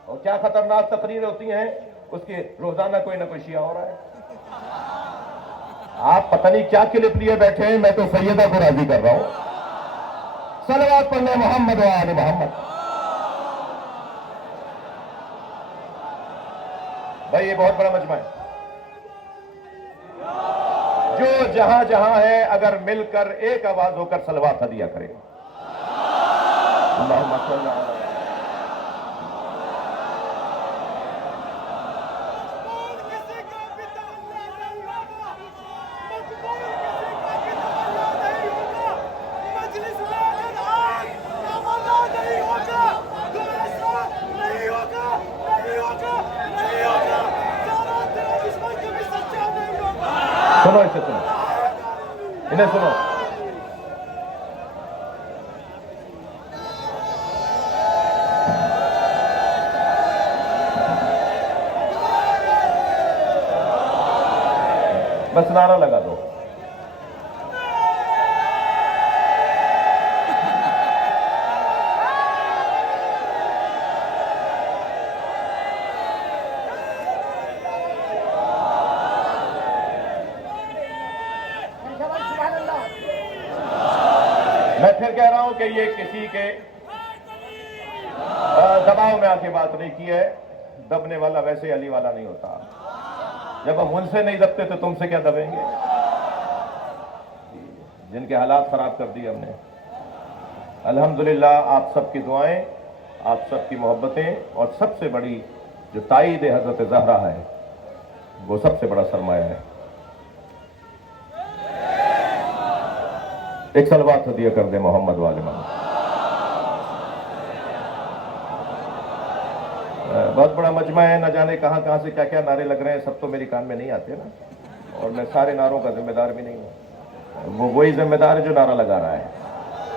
اور کیا خطرناک تقریریں ہوتی ہیں, اس کے روزانہ کوئی نہ کوئی شیعہ ہو رہا ہے. آپ پتہ نہیں کیا کلپ لیے بیٹھے ہیں, میں تو سیدہ کو راضی کر رہا ہوں. صلوات پڑھنے محمد و آل محمد. بھائی یہ بہت بڑا مجمع ہے, جو جہاں جہاں ہے اگر مل کر ایک آواز ہو کر صلوات ہدیہ کرے. اللہم صل علی سنو, اسے سنو, انہیں سنو. بس نعرہ لگا دو. میں پھر کہہ رہا ہوں کہ یہ کسی کے دباؤ میں آ کے بات نہیں کی ہے. دبنے والا ویسے علی والا نہیں ہوتا. جب ہم ان سے نہیں دبتے تو تم سے کیا دبیں گے, جن کے حالات خراب کر دیے ہم نے. الحمدللہ آپ سب کی دعائیں, آپ سب کی محبتیں, اور سب سے بڑی جو تائید حضرت زہرا ہے, وہ سب سے بڑا سرمایہ ہے. ایک صلوات ہدیہ کر دیں محمد والے محمد. بہت بڑا مجمع ہے, نہ جانے کہاں کہاں سے کیا کیا نعرے لگ رہے ہیں, سب تو میری کان میں نہیں آتے نا, اور میں سارے نعروں کا ذمہ دار بھی نہیں ہوں. وہ وہی ذمہ دار ہے جو نعرہ لگا رہا ہے.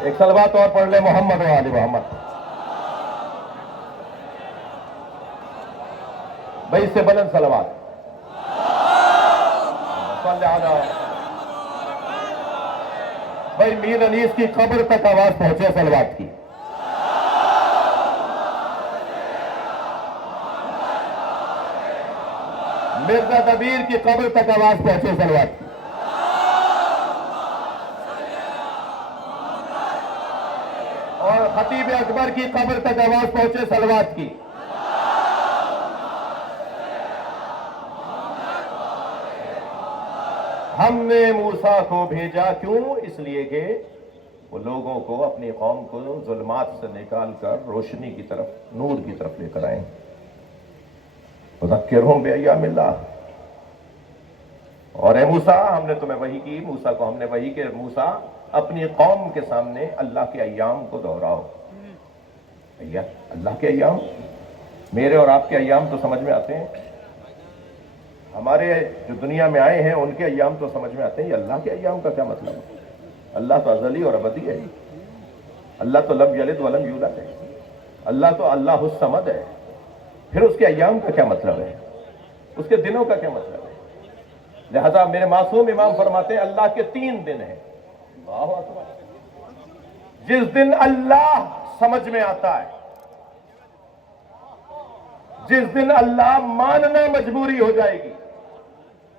ایک صلوات اور پڑھ لیں محمد والے محمد. بھائی اس سے بلند صلوات. بھائی میر انیس کی قبر تک آواز پہنچے صلوات کی. مرزا دبیر کی قبر تک آواز پہنچے صلوات کی. اور خطیب اکبر کی قبر تک آواز پہنچے صلوات کی. ہم نے موسیٰ کو بھیجا کیوں؟ اس لیے کہ وہ لوگوں کو, اپنی قوم کو ظلمات سے نکال کر روشنی کی طرف, نور کی طرف لے کر آئیں. وذکرہم بایام اللہ. اور اے موسیٰ ہم نے تمہیں وحی کی، موسیٰ کو ہم نے وحی کہ موسیٰ اپنی قوم کے سامنے اللہ کے ایام کو دہراؤ۔ اللہ کے ایام، میرے اور آپ کے ایام تو سمجھ میں آتے ہیں، ہمارے جو دنیا میں آئے ہیں ان کے ایام تو سمجھ میں آتے ہیں، یہ اللہ کے ایام کا کیا مطلب ہے؟ اللہ تو ازلی اور ابدی ہے، اللہ تو لم یلد ولم یولد ہے، اللہ تو اللہ الصمد ہے، پھر اس کے ایام کا کیا مطلب ہے؟ اس کے دنوں کا کیا مطلب ہے؟ لہذا میرے معصوم امام فرماتے ہیں اللہ کے 3 دن ہیں۔ اللہ اکبر۔ جس دن اللہ سمجھ میں آتا ہے، جس دن اللہ ماننا مجبوری ہو جائے گی،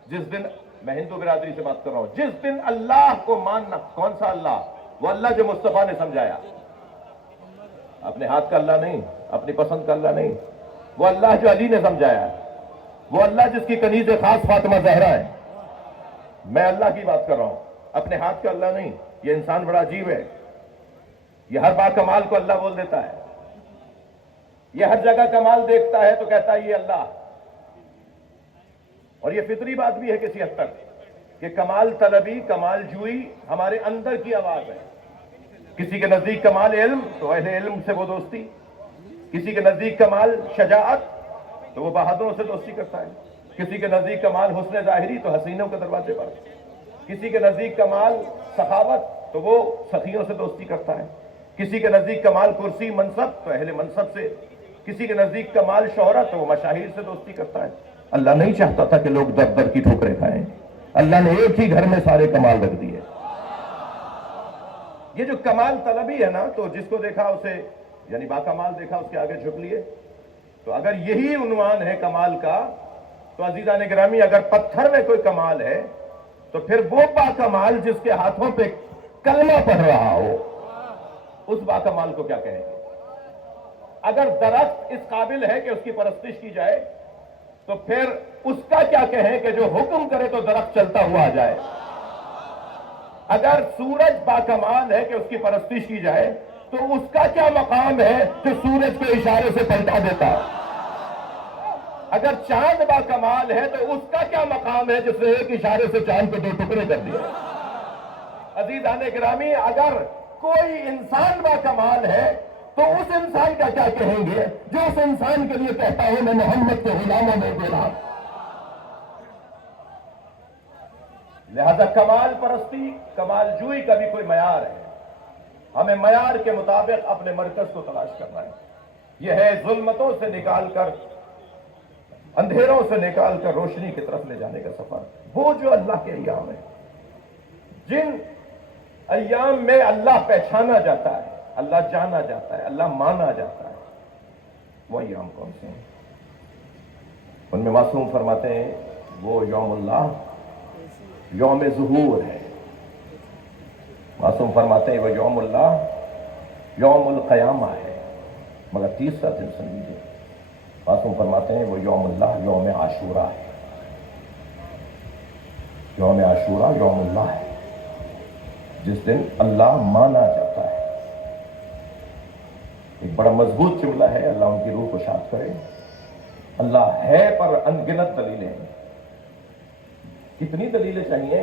جس دن، میں ہندو برادری سے بات کر رہا ہوں، جس دن اللہ کو ماننا، کون سا اللہ؟ وہ اللہ جو مصطفیٰ نے سمجھایا، اپنے ہاتھ کا اللہ نہیں، اپنی پسند کا اللہ نہیں، وہ اللہ جو علی نے سمجھایا ہے، وہ اللہ جس کی کنیز خاص فاطمہ زہرا ہے۔ میں اللہ کی بات کر رہا ہوں، اپنے ہاتھ کا اللہ نہیں۔ یہ انسان بڑا عجیب ہے، یہ ہر بات کمال کو اللہ بول دیتا ہے، یہ ہر جگہ کمال دیکھتا ہے تو کہتا ہے یہ اللہ، اور یہ فطری بات بھی ہے کسی حد تک کہ کمال طلبی، کمال جوئی ہمارے اندر کی آواز ہے۔ کسی کے نزدیک کمال علم تو اہل علم سے وہ دوستی، کسی کے نزدیک کمال شجاعت تو وہ بہادروں سے دوستی کرتا ہے، کسی کے نزدیک کمال حسن ظاہری تو حسینوں کے دروازے پر، کسی کے نزدیک کمال سخاوت تو وہ سخیوں سے دوستی کرتا ہے، کسی کے نزدیک کمال کرسی منصب تو اہل منصب سے، کسی کے نزدیک کمال شہرت تو وہ مشاہیر سے دوستی کرتا ہے۔ اللہ نہیں چاہتا تھا کہ لوگ در در کی ٹھوکریں کھائیں، اللہ نے ایک ہی گھر میں سارے کمال رکھ دیے۔ یہ جو کمال طلبی ہے نا، تو جس کو دیکھا اسے، یعنی باکمال دیکھا اس کے آگے جھک لیے۔ تو اگر یہی عنوان ہے کمال کا، تو عزیزان گرامی اگر پتھر میں کوئی کمال ہے تو پھر وہ باکمال جس کے ہاتھوں پہ کلمہ پڑھ رہا ہو، اس باکمال کو کیا کہیں گے؟ اگر درخت اس قابل ہے کہ اس کی پرستش کی جائے تو پھر اس کا کیا کہیں کہ جو حکم کرے تو درخت چلتا ہوا آ جائے؟ اگر سورج باکمال ہے کہ اس کی پرستش کی جائے تو اس کا کیا مقام ہے جو سورج کے اشارے سے پلٹا دیتا ہے؟ اگر چاند باکمال ہے تو اس کا کیا مقام ہے جس نے ایک اشارے سے چاند کو 2 ٹکڑے کر دیا؟ عزیزان گرامی اگر کوئی انسان باکمال ہے تو اس انسان کا کیا کہیں گے جو اس انسان کے لیے کہتا ہے میں محمد کے غلاموں میں غلام؟ لہذا کمال پرستی، کمال جوئی کا بھی کوئی معیار ہے، ہمیں معیار کے مطابق اپنے مرکز کو تلاش کرنا ہے۔ یہ ہے ظلمتوں سے نکال کر، اندھیروں سے نکال کر روشنی کی طرف لے جانے کا سفر۔ وہ جو اللہ کے ایام ہیں، جن ایام میں اللہ پہچانا جاتا ہے، اللہ جانا جاتا ہے، اللہ مانا جاتا ہے، وہ ایام کون سے ہیں؟ ان میں معصوم فرماتے ہیں وہ یوم اللہ یوم ظہور ہے، معصوم فرماتے ہیں وہ یوم اللہ یوم القیامہ ہے، مگر تیسرا دن سمجھیے، معصوم فرماتے ہیں وہ یوم اللہ یوم عاشورہ ہے، یوم عاشورہ یوم اللہ ہے، جس دن اللہ مانا جاتا ہے۔ ایک بڑا مضبوط جملہ ہے، اللہ ان کی روح کو شاد کرے۔ اللہ ہے پر انگنت دلیلیں ہیں۔ کتنی دلیلیں چاہیے؟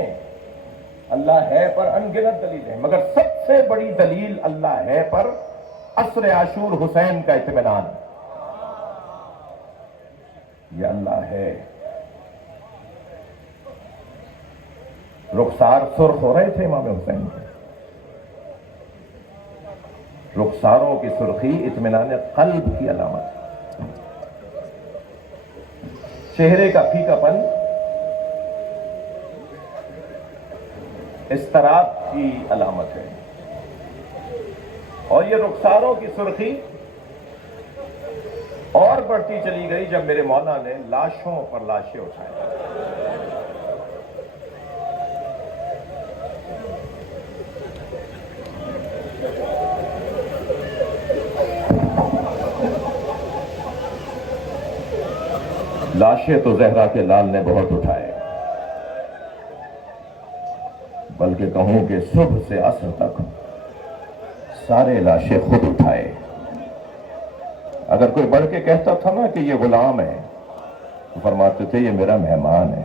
اللہ ہے پر انگنت دلیلیں ہیں، مگر سب سے بڑی دلیل اللہ ہے پر عصر عاشور حسین کا اطمینان۔ یہ اللہ ہے۔ رخسار سرخ ہو رہے تھے امام حسین کے، رخساروں کی سرخی اطمینان قلب کی علامت ہے، چہرے کا پھیکا پن اضطراب کی علامت ہے، اور یہ رخساروں کی سرخی اور بڑھتی چلی گئی جب میرے مولا نے لاشوں پر لاشیں اٹھائیں۔ لاشیں تو زہرا کے لال نے بہت اٹھائے، بلکہ کہوں کہ صبح سے عصر تک سارے لاشیں خود اٹھائے۔ اگر کوئی بڑھ کے کہتا تھا نا کہ یہ غلام ہے، تو فرماتے تھے یہ میرا مہمان ہے،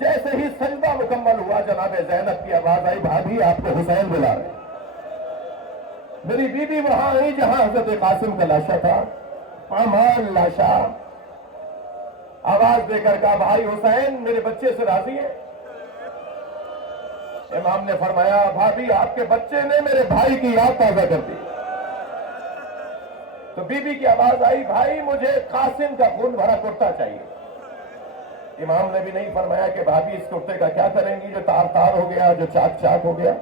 جیسے ہی سجدہ مکمل ہوا جناب زینب کی آواز آئی بھابھی آپ کو حسین بلا رہے. میری بیوی وہاں آئی جہاں حضرت قاسم کا لاشا تھا، پامال لاشا. آواز دے کر کہا بھائی حسین میرے بچے سے راضی ہے؟ امام نے فرمایا بھابھی آپ کے بچے نے میرے بھائی کی یاد تازہ کر دی. تو بی بی کی آواز آئی بھائی مجھے قاسم کا خون بھرا کرتا چاہیے. امام نے بھی نہیں فرمایا کہ بھابھی اس کرتے کا کیا کریں گی جو تار تار ہو گیا، جو چاک چاک ہو گیا.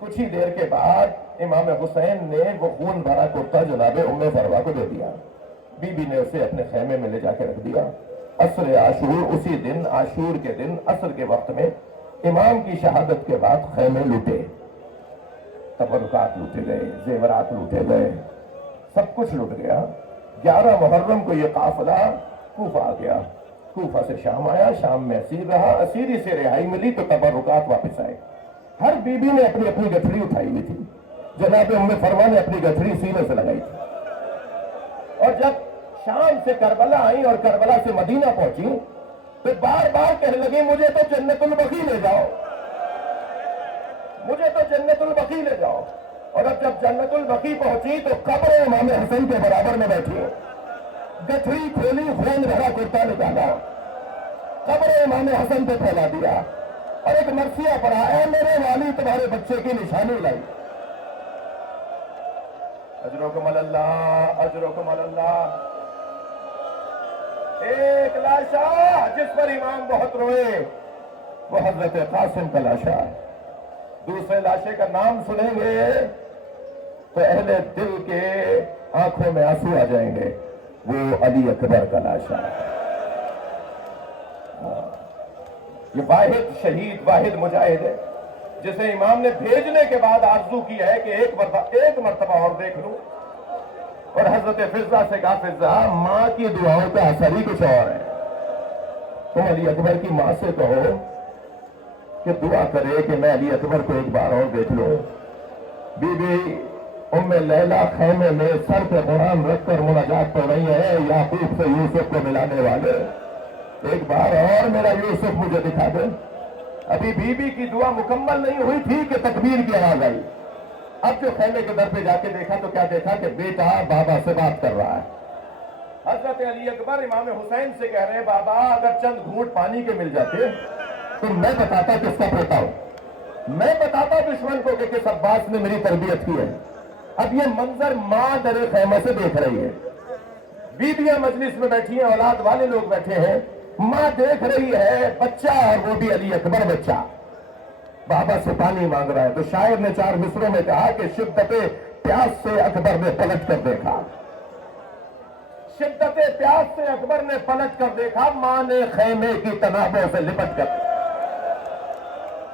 کچھ ہی دیر کے بعد امام حسین نے وہ خون بھرا کرتا جناب ام فروا کو دے دیا. بی بی نے اسے اپنے خیمے میں لے جا کے رکھ دیا. عصر عاشور، اسی دن عاشور کے دن عصر کے وقت میں امام کی شہادت کے بعد خیمے لوٹے، تبرکات لوٹے گئے، زیورات لوٹے گئے، سب کچھ لوٹ گیا. 11 محرم کو یہ قافلہ کوفہ آ گیا. کوفہ سے شام آیا، شام میں اسیر رہا، اسیری سے رہائی ملی تو تبرکات واپس آئے. ہر بی بی نے اپنی اپنی گٹھڑی اٹھائی ہوئی تھی. جناب ام فروا نے اپنی گٹھڑی سینے سے لگائی تھی. اور جب شام سے کربلا آئی اور کربلا سے مدینہ پہنچی تو بار بار کہنے لگی مجھے تو جنت البقیع لے جاؤ، مجھے تو جنت البقیع لے جاؤ. اور اب جب جنت البقیع پہنچی تو قبر امام حسن کے برابر میں بیٹھی، گٹھڑی کھولی، خون بھرا کرتا نکالا، قبر امام حسن پہ پھیلا دیا اور ایک مرثیہ پڑھا اے میرے والی تمہارے بچے کی نشانی لائی. اجرکم اللہ، اجرکم اللہ. ایک لاشا جس پر امام بہت روئے وہ حضرت قاسم کا لاشا. دوسرے لاشے کا نام سنیں گے تو اہل دل کے آنکھوں میں آنسو آ جائیں گے، وہ علی اکبر کا لاشا. یہ واحد شہید، واحد مجاہد ہے جسے امام نے بھیجنے کے بعد آرزو کی ہے کہ ایک مرتبہ اور دیکھ لوں. اور حضرت فضہ سے کہا فضہ ماں کی دعاؤں کا اثر ہی کچھ اور ہے. تم علی اکبر کی ماں سے کہو کہ دعا کرے کہ میں علی اکبر کو ایک بار اور دیکھ لوں. بی بی ام لیلا خیمے میں سر پہ قرآن رکھ کر مناجات پڑھ رہی ہے یعقوب سے یوسف کو ملانے والے، ایک بار اور میرا یوسف مجھے دکھا دے. ابھی بی بی کی دعا مکمل نہیں ہوئی تھی کہ تکبیر کی آواز آئی. اب جو خیمے کے در پہ جا کے دیکھا تو کیا دیکھا کہ بیٹا بابا سے بات کر رہا ہے. حضرت علی اکبر امام حسین سے کہہ رہے ہیں بابا اگر چند گھونٹ پانی کے مل جاتے تو میں بتاتا کس کا پوتا ہوں، میں بتاتا دشمن کو کہ کس عباس نے میری تربیت کی ہے. اب یہ منظر ماں در خیمہ سے دیکھ رہی ہے، بیویاں مجلس میں بیٹھی ہیں، اولاد والے لوگ بیٹھے ہیں، ماں دیکھ رہی ہے بچہ اور وہ بھی علی اکبر بچہ بابا سے پانی مانگ رہا ہے. تو شاعر نے 4 مصروں میں کہا کہ شدت پیاس سے اکبر نے پلٹ کر دیکھا، شدت پیاس سے اکبر نے پلٹ کر دیکھا، ماں نے خیمے کی تنابوں سے لپٹ کر.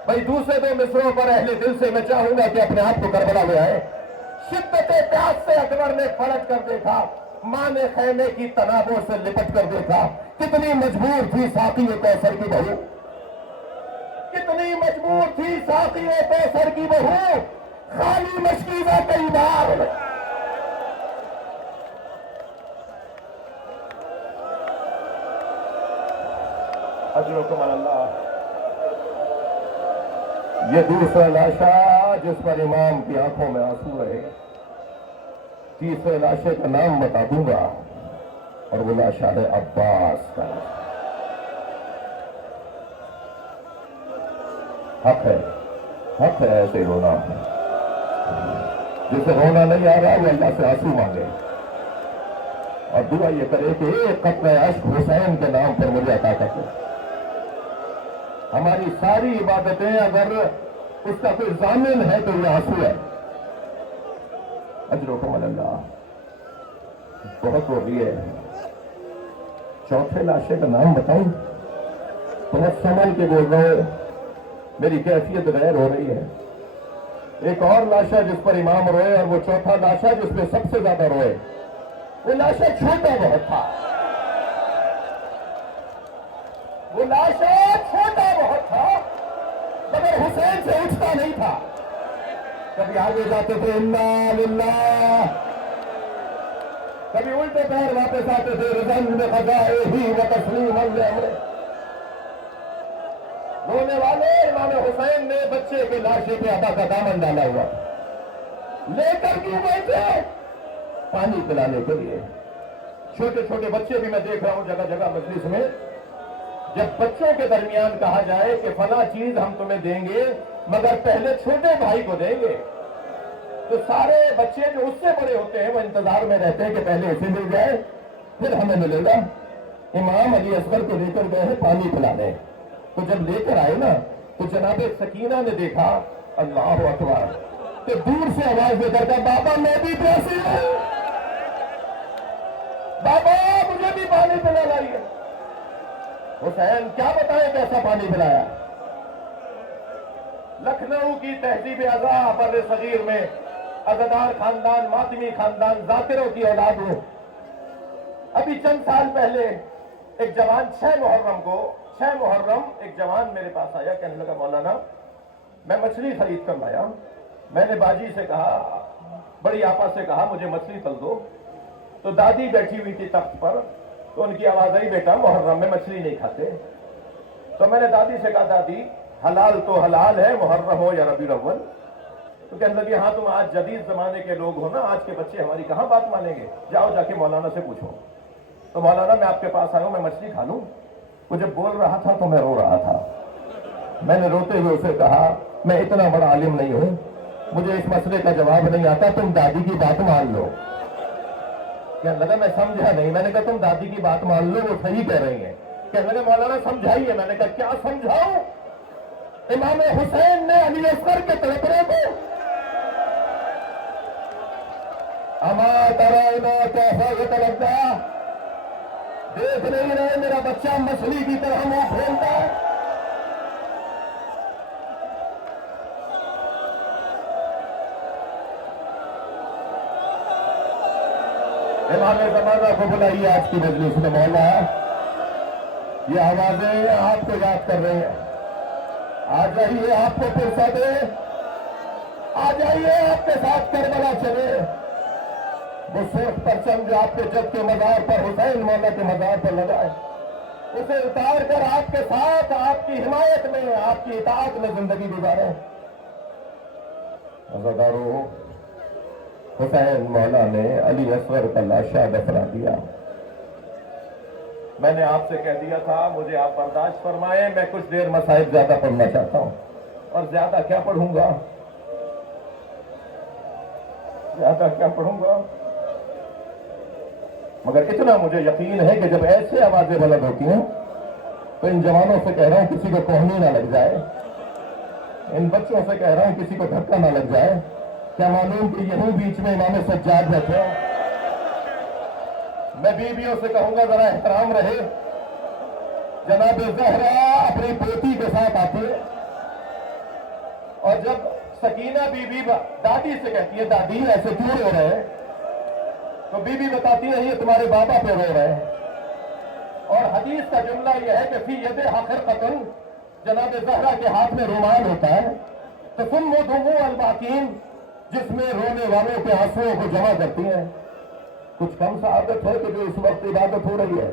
بھائی دوسرے 2 مصروں پر اہل دل سے میں چاہوں گا کہ اپنے آپ کو کربلا لے آئے. شدت پیاس سے اکبر نے پلٹ کر دیکھا، ماں نے خیمے کی تنابوں سے لپٹ کر دیکھا. کتنی مجبور تھی ساقی کوثر کی بہو، کتنی مجبور تھی ساقی کوثر کی بہو، خالی مشکیزہ کئی بار. اجرکم اللہ. یہ دوسرا لاشا جس پر امام کی آنکھوں میں آنسو رہے. تیسرے لاشے کا نام بتا دوں گا اور وہ لاشا ہے عباس کا. حق ہے ایسے رونا. جسے رونا نہیں آ رہا وہ اللہ سے آنسو مانگے اور دعا یہ کرے کہ ایک قطرہ اشک حسین کے نام پر مجھے عطا کر دے. ہماری ساری عبادتیں اگر اس کا کوئی ضامن ہے تو یہ آنسو ہے. اجرکم اللہ. بہت ہو رہی ہے. چوتھے لاشے کا نام بتاؤں؟ بہت سنبھل کے بول رہا ہوں، میری کیفیت غیر ہو رہی ہے. ایک اور لاشا جس پر امام روئے اور وہ چوتھا لاشا جس پہ سب سے زیادہ روئے. وہ لاشا چھوٹا بہت تھا، وہ لاشا چھوٹا بہت تھا مگر حسین سے اٹھتا نہیں تھا. کبھی آگے جاتے تھے انا للہ، کبھی الٹے پیر واپس آتے تھے رضن بقضائہ و تسلیما لامرہ. رونے والے امام حسین نے بچے کے لاشے پہ آبا کا دامن ڈالا ہوا لے کر کیوں بیٹھے؟ پانی پلانے کے لیے. چھوٹے چھوٹے بچے بھی میں دیکھ رہا ہوں جگہ جگہ مجلس میں. جب بچوں کے درمیان کہا جائے کہ فلاں چیز ہم تمہیں دیں گے مگر پہلے چھوٹے بھائی کو دیں گے، تو سارے بچے جو اس سے بڑے ہوتے ہیں وہ انتظار میں رہتے ہیں کہ پہلے اسے مل جائے پھر ہمیں ملے گا. امام علی اصغر کو لے کر گئے ہیں پانی پلانے. تو جب لے کر آئے نا تو جناب سکینہ نے دیکھا، اللہ اکبر، تو دور سے آواز دے کر کہا بابا میں بھی پیاسی ہوں، بابا مجھے بھی پانی پلا لائیے. حسین کیا بتائیں کیسا پانی پلایا. لکھنؤ کی تہذیب ازا بر صغیر میں عزادار خاندان، ماتمی خاندان، ذاکروں کی اولاد ہوں. ابھی چند سال پہلے ایک جوان 6 محرم ایک جوان میرے پاس آیا، کہنے لگا مولانا میں مچھلی خرید کر لایا. میں نے باجی سے کہا، بڑی آپا سے کہا مجھے مچھلی تل دو. تو دادی بیٹھی ہوئی تھی تخت پر، تو ان کی آواز آئی بیٹا محرم میں مچھلی نہیں کھاتے. تو میں نے دادی سے کہا دادی حلال تو حلال ہے محرم ہو یا ربیع الاول. تو کہنے لگی ہاں تم آج جدید زمانے کے لوگ ہو نا، آج کے بچے ہماری کہاں بات مانیں گے، جاؤ جا کے مولانا سے پوچھو. تو مولانا میں آپ کے پاس آیا ہوں، میں مچھلی کھا لوں. وہ جب بول رہا تھا تو میں رو رہا تھا. میں نے روتے ہوئے اسے کہا میں اتنا بڑا عالم نہیں ہوں، مجھے اس مسئلے کا جواب نہیں آتا، تم دادی کی بات مان لو. کہنے لگا میں سمجھا نہیں. میں نے کہا تم دادی کی بات مان لو، وہ صحیح کہہ رہی ہیں. کہنے لگا مولانا سمجھائیے. میں نے کہا کیا سمجھاؤں؟ امام حسین نے علی اصغر کے تلپرے کو اما ترائنا کیسا یتلذا، دیکھ نہیں رہے میرا بچہ مچھلی کی طرح منہ کھولتا ہے. امام زمانہ کو بلائیے آج کی مجلس میں. مولا یہ آوازیں آپ کو یاد کر رہے ہیں. آ جائیے آپ کو فرصت دے، آ جائیے آپ کے ساتھ کربلا چلے. وہ سرخ پرچم جو آپ کے جد کے مزار پر حسین مولا کے مزار پر لگا ہے، اسے اتار کر آپ کے ساتھ آپ کی حمایت میں، آپ کی اطاعت میں زندگی گزارے. عزادارو، حسین مولا نے علی اصغر کا لاشا دفنا دیا. میں نے آپ سے کہہ دیا تھا مجھے آپ برداشت فرمائیں، میں کچھ دیر مسائل زیادہ پڑھنا چاہتا ہوں. اور زیادہ کیا پڑھوں گا، زیادہ کیا پڑھوں گا، مگر اتنا مجھے یقین ہے کہ جب ایسے آوازیں بلند ہوتی ہیں تو ان جوانوں سے کہہ رہا ہوں کسی کو کوہنی نہ لگ جائے، ان بچوں سے کہہ رہا ہوں کسی کو دھکا نہ لگ جائے. کیا معلوم کہ یہی بیچ میں امام سجاد بیٹھے. میں بیویوں سے کہوں گا ذرا احترام رہے. جناب زہرا اپنی بیٹی کے ساتھ آتی ہے، اور جب سکینہ بی بی دادی سے کہتی ہے دادی ایسے کیوں رو رہے ہیں، تو بی بی بتاتی ہے یہ تمہارے بابا پہ رو رہے ہیں. اور حدیث کا جملہ یہ ہے کہ فی ید حقر قتل، جناب زہرا کے ہاتھ میں رومال ہوتا ہے، تو تم وہ دموع الباقین جس میں رونے والوں کے آنسوؤں کو جمع کرتی ہیں. کچھ کم سعادت ہے کہ جو اس وقت عبادت ہو رہی ہے.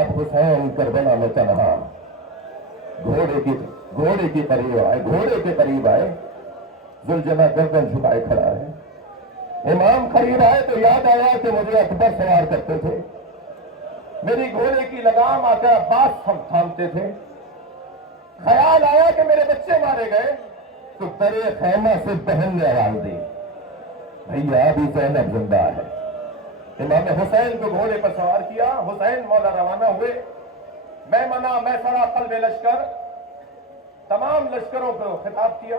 اب حسین کربلا میں تنہا گھوڑے کے قریب آئے، ذوالجناح گردن جھکائے کھڑا ہے. امام قریب آئے تو یاد آیا کہ مجھے اکبر سوار کرتے تھے، میری گھوڑے کی لگام آ کر عباس تھامتے تھے. خیال آیا کہ میرے بچے مارے گئے تو درے خیمہ سے بہن نے آواز دی بھیا ابھی زینب زندہ ہے. امام حسین کو گھوڑے پر سوار کیا، حسین مولا روانہ ہوئے. میں سرا قلب لشکر، تمام لشکروں کو خطاب کیا.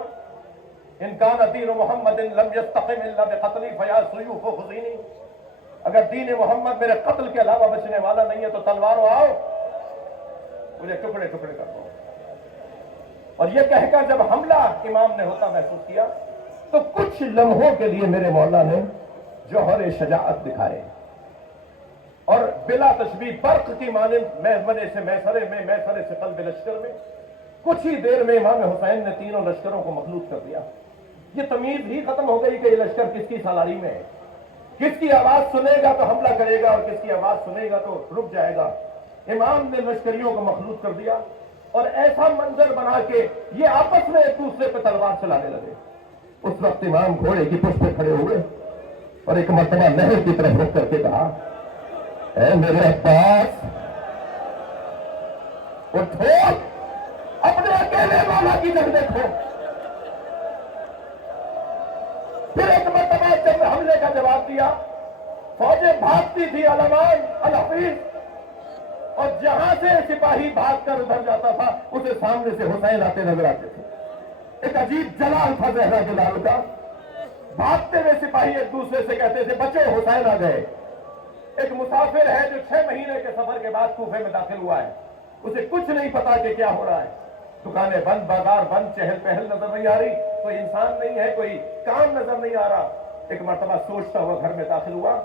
ان کان دین محمد لم یستقم الا بقتلی فیا سیوف خزینی، اگر دین محمد میرے قتل کے علاوہ بچنے والا نہیں ہے تو تلواروں آؤ مجھے ٹکڑے ٹکڑے کر دو. اور یہ کہہ کر جب حملہ امام نے ہوتا محسوس کیا تو کچھ لمحوں کے لیے میرے مولا نے جوہر شجاعت دکھائے، اور بلا تشبیہ برق کی مانند میمنے سے میسرے میں، میسرے سے قلب لشکر میں، کچھ ہی دیر میں امام حسین نے تینوں لشکروں کو مخلوط کر دیا. یہ تمیز ہی ختم ہو گئی کہ یہ لشکر کس کی سالاری میں ہے، کس کی آواز سنے گا تو حملہ کرے گا اور کس کی آواز سنے گا تو رک جائے گا. امام نے لشکریوں کو مخلوط کر دیا. اور ایسا منظر بنا کے یہ آپس میں ایک دوسرے پہ تلوار چلانے لگے. اس وقت امام گھوڑے کی پشت پہ کھڑے ہوئے اور ایک مرتبہ نہر کی طرف رخ کر کے کہا, اے میرے عباس, اٹھو, اپنے اکیلے مولا کی جنگ دیکھو. پھر ایک مرتبہ جب حملے کا جواب دیا, فوجیں بھاگتی تھی, علمان الحفیظ, اور جہاں سے سپاہی بھاگ کر ادھر جاتا تھا اسے سامنے سے حسین آتے نظر آتے تھے. ایک عجیب جلال تھا زہرا جلال کا. بھاگتے ہوئے سپاہی ایک دوسرے سے کہتے تھے, بچو حسین آ گئے. ایک مسافر ہے جو 6 مہینے کے سفر کے بعد کوفے میں داخل ہوا ہے, اسے کچھ نہیں پتا کہ کیا ہو رہا ہے. دکانیں بند, بازار بند, چہل پہل نظر نہیں آ رہی, کوئی انسان نہیں ہے, کوئی کام نظر نہیں آ رہا. ایک مرتبہ سوچتا ہوا گھر میں داخل ہوا.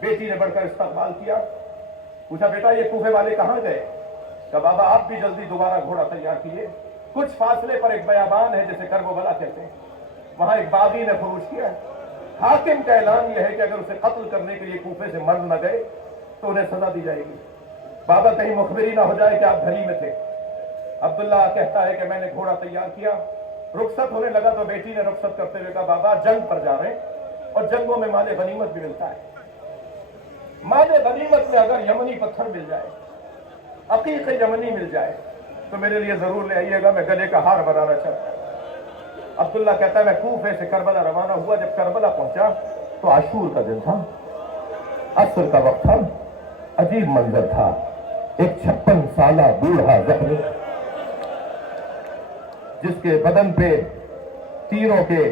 بیٹی نے بڑھ کر استقبال کیا, پوچھا, بیٹا یہ کوفے والے کہاں گئے؟ کہا, بابا آپ بھی جلدی دوبارہ گھوڑا تیار کیے. کچھ فاصلے پر ایک بیابان ہے جسے کرب و بلا کہتے ہیں, وہاں ایک باغی نے فروش کیا ہے. حاکم کا اعلان یہ ہے کہ اگر اسے قتل کرنے کے لیے کوفے سے مرد نہ گئے تو انہیں سزا دی جائے گی. بابا کہیں مخبری نہ ہو جائے کہ آپ گھر ہی میں تھے. عبداللہ کہتا ہے کہ میں نے گھوڑا تیار کیا, رخصت ہونے لگا تو بیٹی نے رخصت کرتے ہوئے کہا, بابا جنگ پر جا رہے ہیں اور جنگوں میں مال غنیمت بھی ملتا ہے. مال غنیمت میں اگر یمنی پتھر مل جائے, عقیق یمنی مل جائے تو میرے لیے ضرور لے آئیے گا, میں گلے کا ہار بنانا چاہتا ہوں. عبداللہ کہتا ہے میں کوفے سے کربلا روانہ ہوا. جب کربلا پہنچا تو عاشور کا دن تھا, عصر کا وقت تھا. عجیب منظر تھا. ایک 56 سالہ بوڑھا زخمی جس کے بدن پہ تیروں کے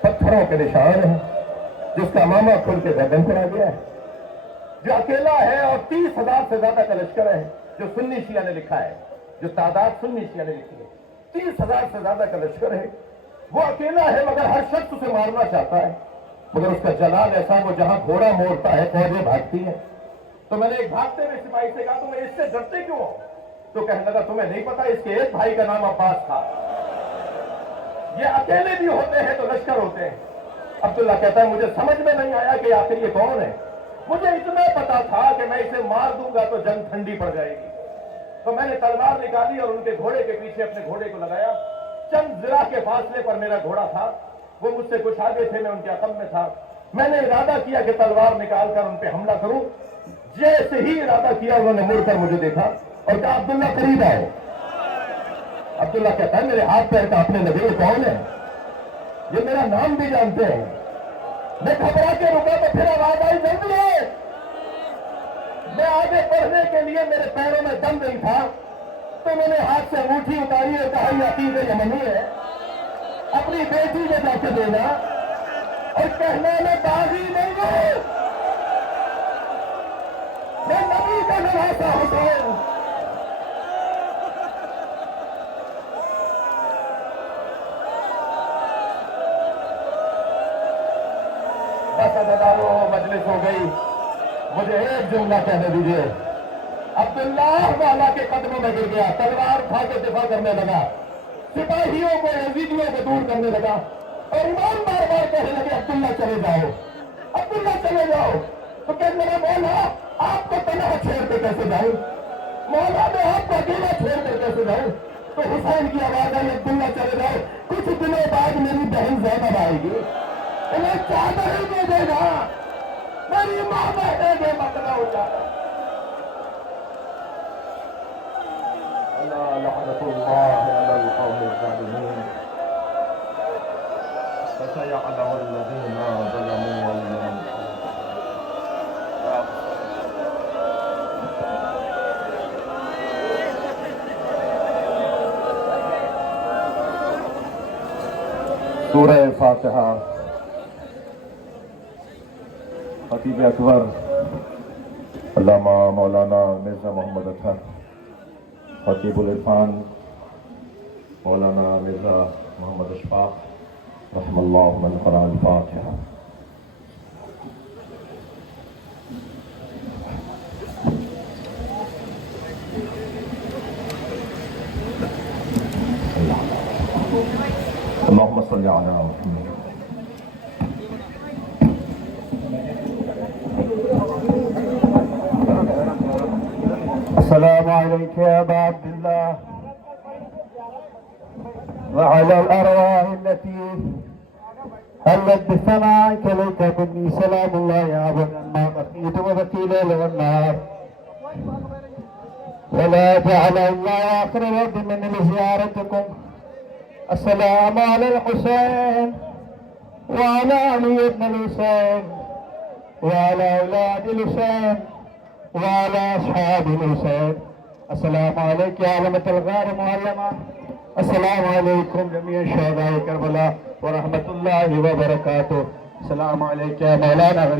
پتھروں کے نشان ہیں, جس کا ماما کھل کے گردن پر آ گیا ہے, جو اکیلا ہے اور 30,000 سے زیادہ کا لشکر ہے, جو سنی شیعہ نے لکھا ہے, جو تعداد سنی شیعہ نے لکھی ہے, 30,000 سے زیادہ کا لشکر ہے. وہ اکیلا ہے مگر ہر شخص اسے مارنا چاہتا ہے, مگر اس کا جلال ایسا, وہ جہاں گھوڑا موڑتا ہے فوجیں بھاگتی ہیں. تو میں نے ایک بھاگتے ہوئے سپاہی سے کہا, تمہیں اس سے ڈرتے کیوں ہو؟ تو کہنے لگا, تمہیں نہیں پتا اس کے ایک بھائی کا نام عباس تھا. یہ اکیلے بھی ہوتے ہیں تو لشکر ہوتے ہیں. عبداللہ کہتا ہے, مجھے سمجھ میں نہیں آیا کہ آخر یہ کون ہے. مجھے اتنا پتا تھا کہ میں اسے مار دوں گا تو جنگ ٹھنڈی پڑ جائے گی. تو میں نے تلوار نکالی اور ان کے گھوڑے کے پیچھے اپنے گھوڑے کو لگایا. چند ذرا کے فاصلے پر میرا گھوڑا تھا, وہ مجھ سے کچھ آگے تھے, میں ان کے عقب میں تھا. میں نے ارادہ کیا کہ تلوار نکال کر ان پہ حملہ کروں. جیسے ہی ارادہ کیا انہوں نے مڑ کر مجھے دیکھا اور کہا, عبداللہ قریب آؤ. عبداللہ کہتا ہے, میرے ہاتھ پیر کانپنے لگے, یہ کون ہے؟ یہ میرا نام بھی جانتے ہیں. میں گھبرا کے رکا تو پھر آواز آئی, جلدی ہے. میں آگے بڑھنے کے لیے, میرے پیروں میں دم نہیں تھا, تو میں نے ہاتھ سے انگوٹھی اتاری اور کہا, یہ عقیق یمنی ہے, اپنی بیٹی میں جا کے دینا اور کہنا میں باغی نہیں ہوں, میں نبی کا نواسا حسین. بس اداروں مجلس ہو گئی. مجھے ایک جملہ کہنے دیجیے. عبداللہ والا کے قدموں میں گر گیا, تلوار اٹھا کے دفاع کرنے لگا, سپاہیوں کو یزیدیوں کو دور کرنے لگا, اور امام بار بار کہنے لگے, عبداللہ چلے جاؤ, عبداللہ چلے جاؤ. تو کہنے لگا, مولا آپ کو تنہا چھوڑ کے کیسے جاؤں, مولا میں آپ کو اکیلا چھوڑ کر کیسے جاؤں. تو حسین کی آواز آئی, عبداللہ چلے جاؤ, کچھ دنوں بعد میری بہن زینب آئے گی, انہیں چادر ہی دے دے گا, میری ماں بیٹھے گے, مسئلہ ہو جائے. لعنة الله على القوم الظالمين. فسيعلم الذين ظلموا والذين سورہ فاتحہ. خطیب اکبر علامہ مولانا مرزا محمد اطہر, خطیب العرفان مولانا مرزا محمد اشفاق رحم اللہ من قرأ الفاتحہ. اللہم صلی علی محمد. السلام عليك يا أبا عبد الله وعلى الأرواح التي هلت بسماعك إليك مني سلام الله يا عبد ما بقيت وبكي ليل والنهار ولا جعل الله آخر رد من زيارتكم. السلام على الحسين وعلى علي بن الحسين وعلى أولاد الحسين وعلى أصحاب الحسين. السلام عليك يا علمة الغار معلمة. السلام عليكم جميع شهداء كربلاء ورحمة الله وبركاته. السلام عليك يا مولانا.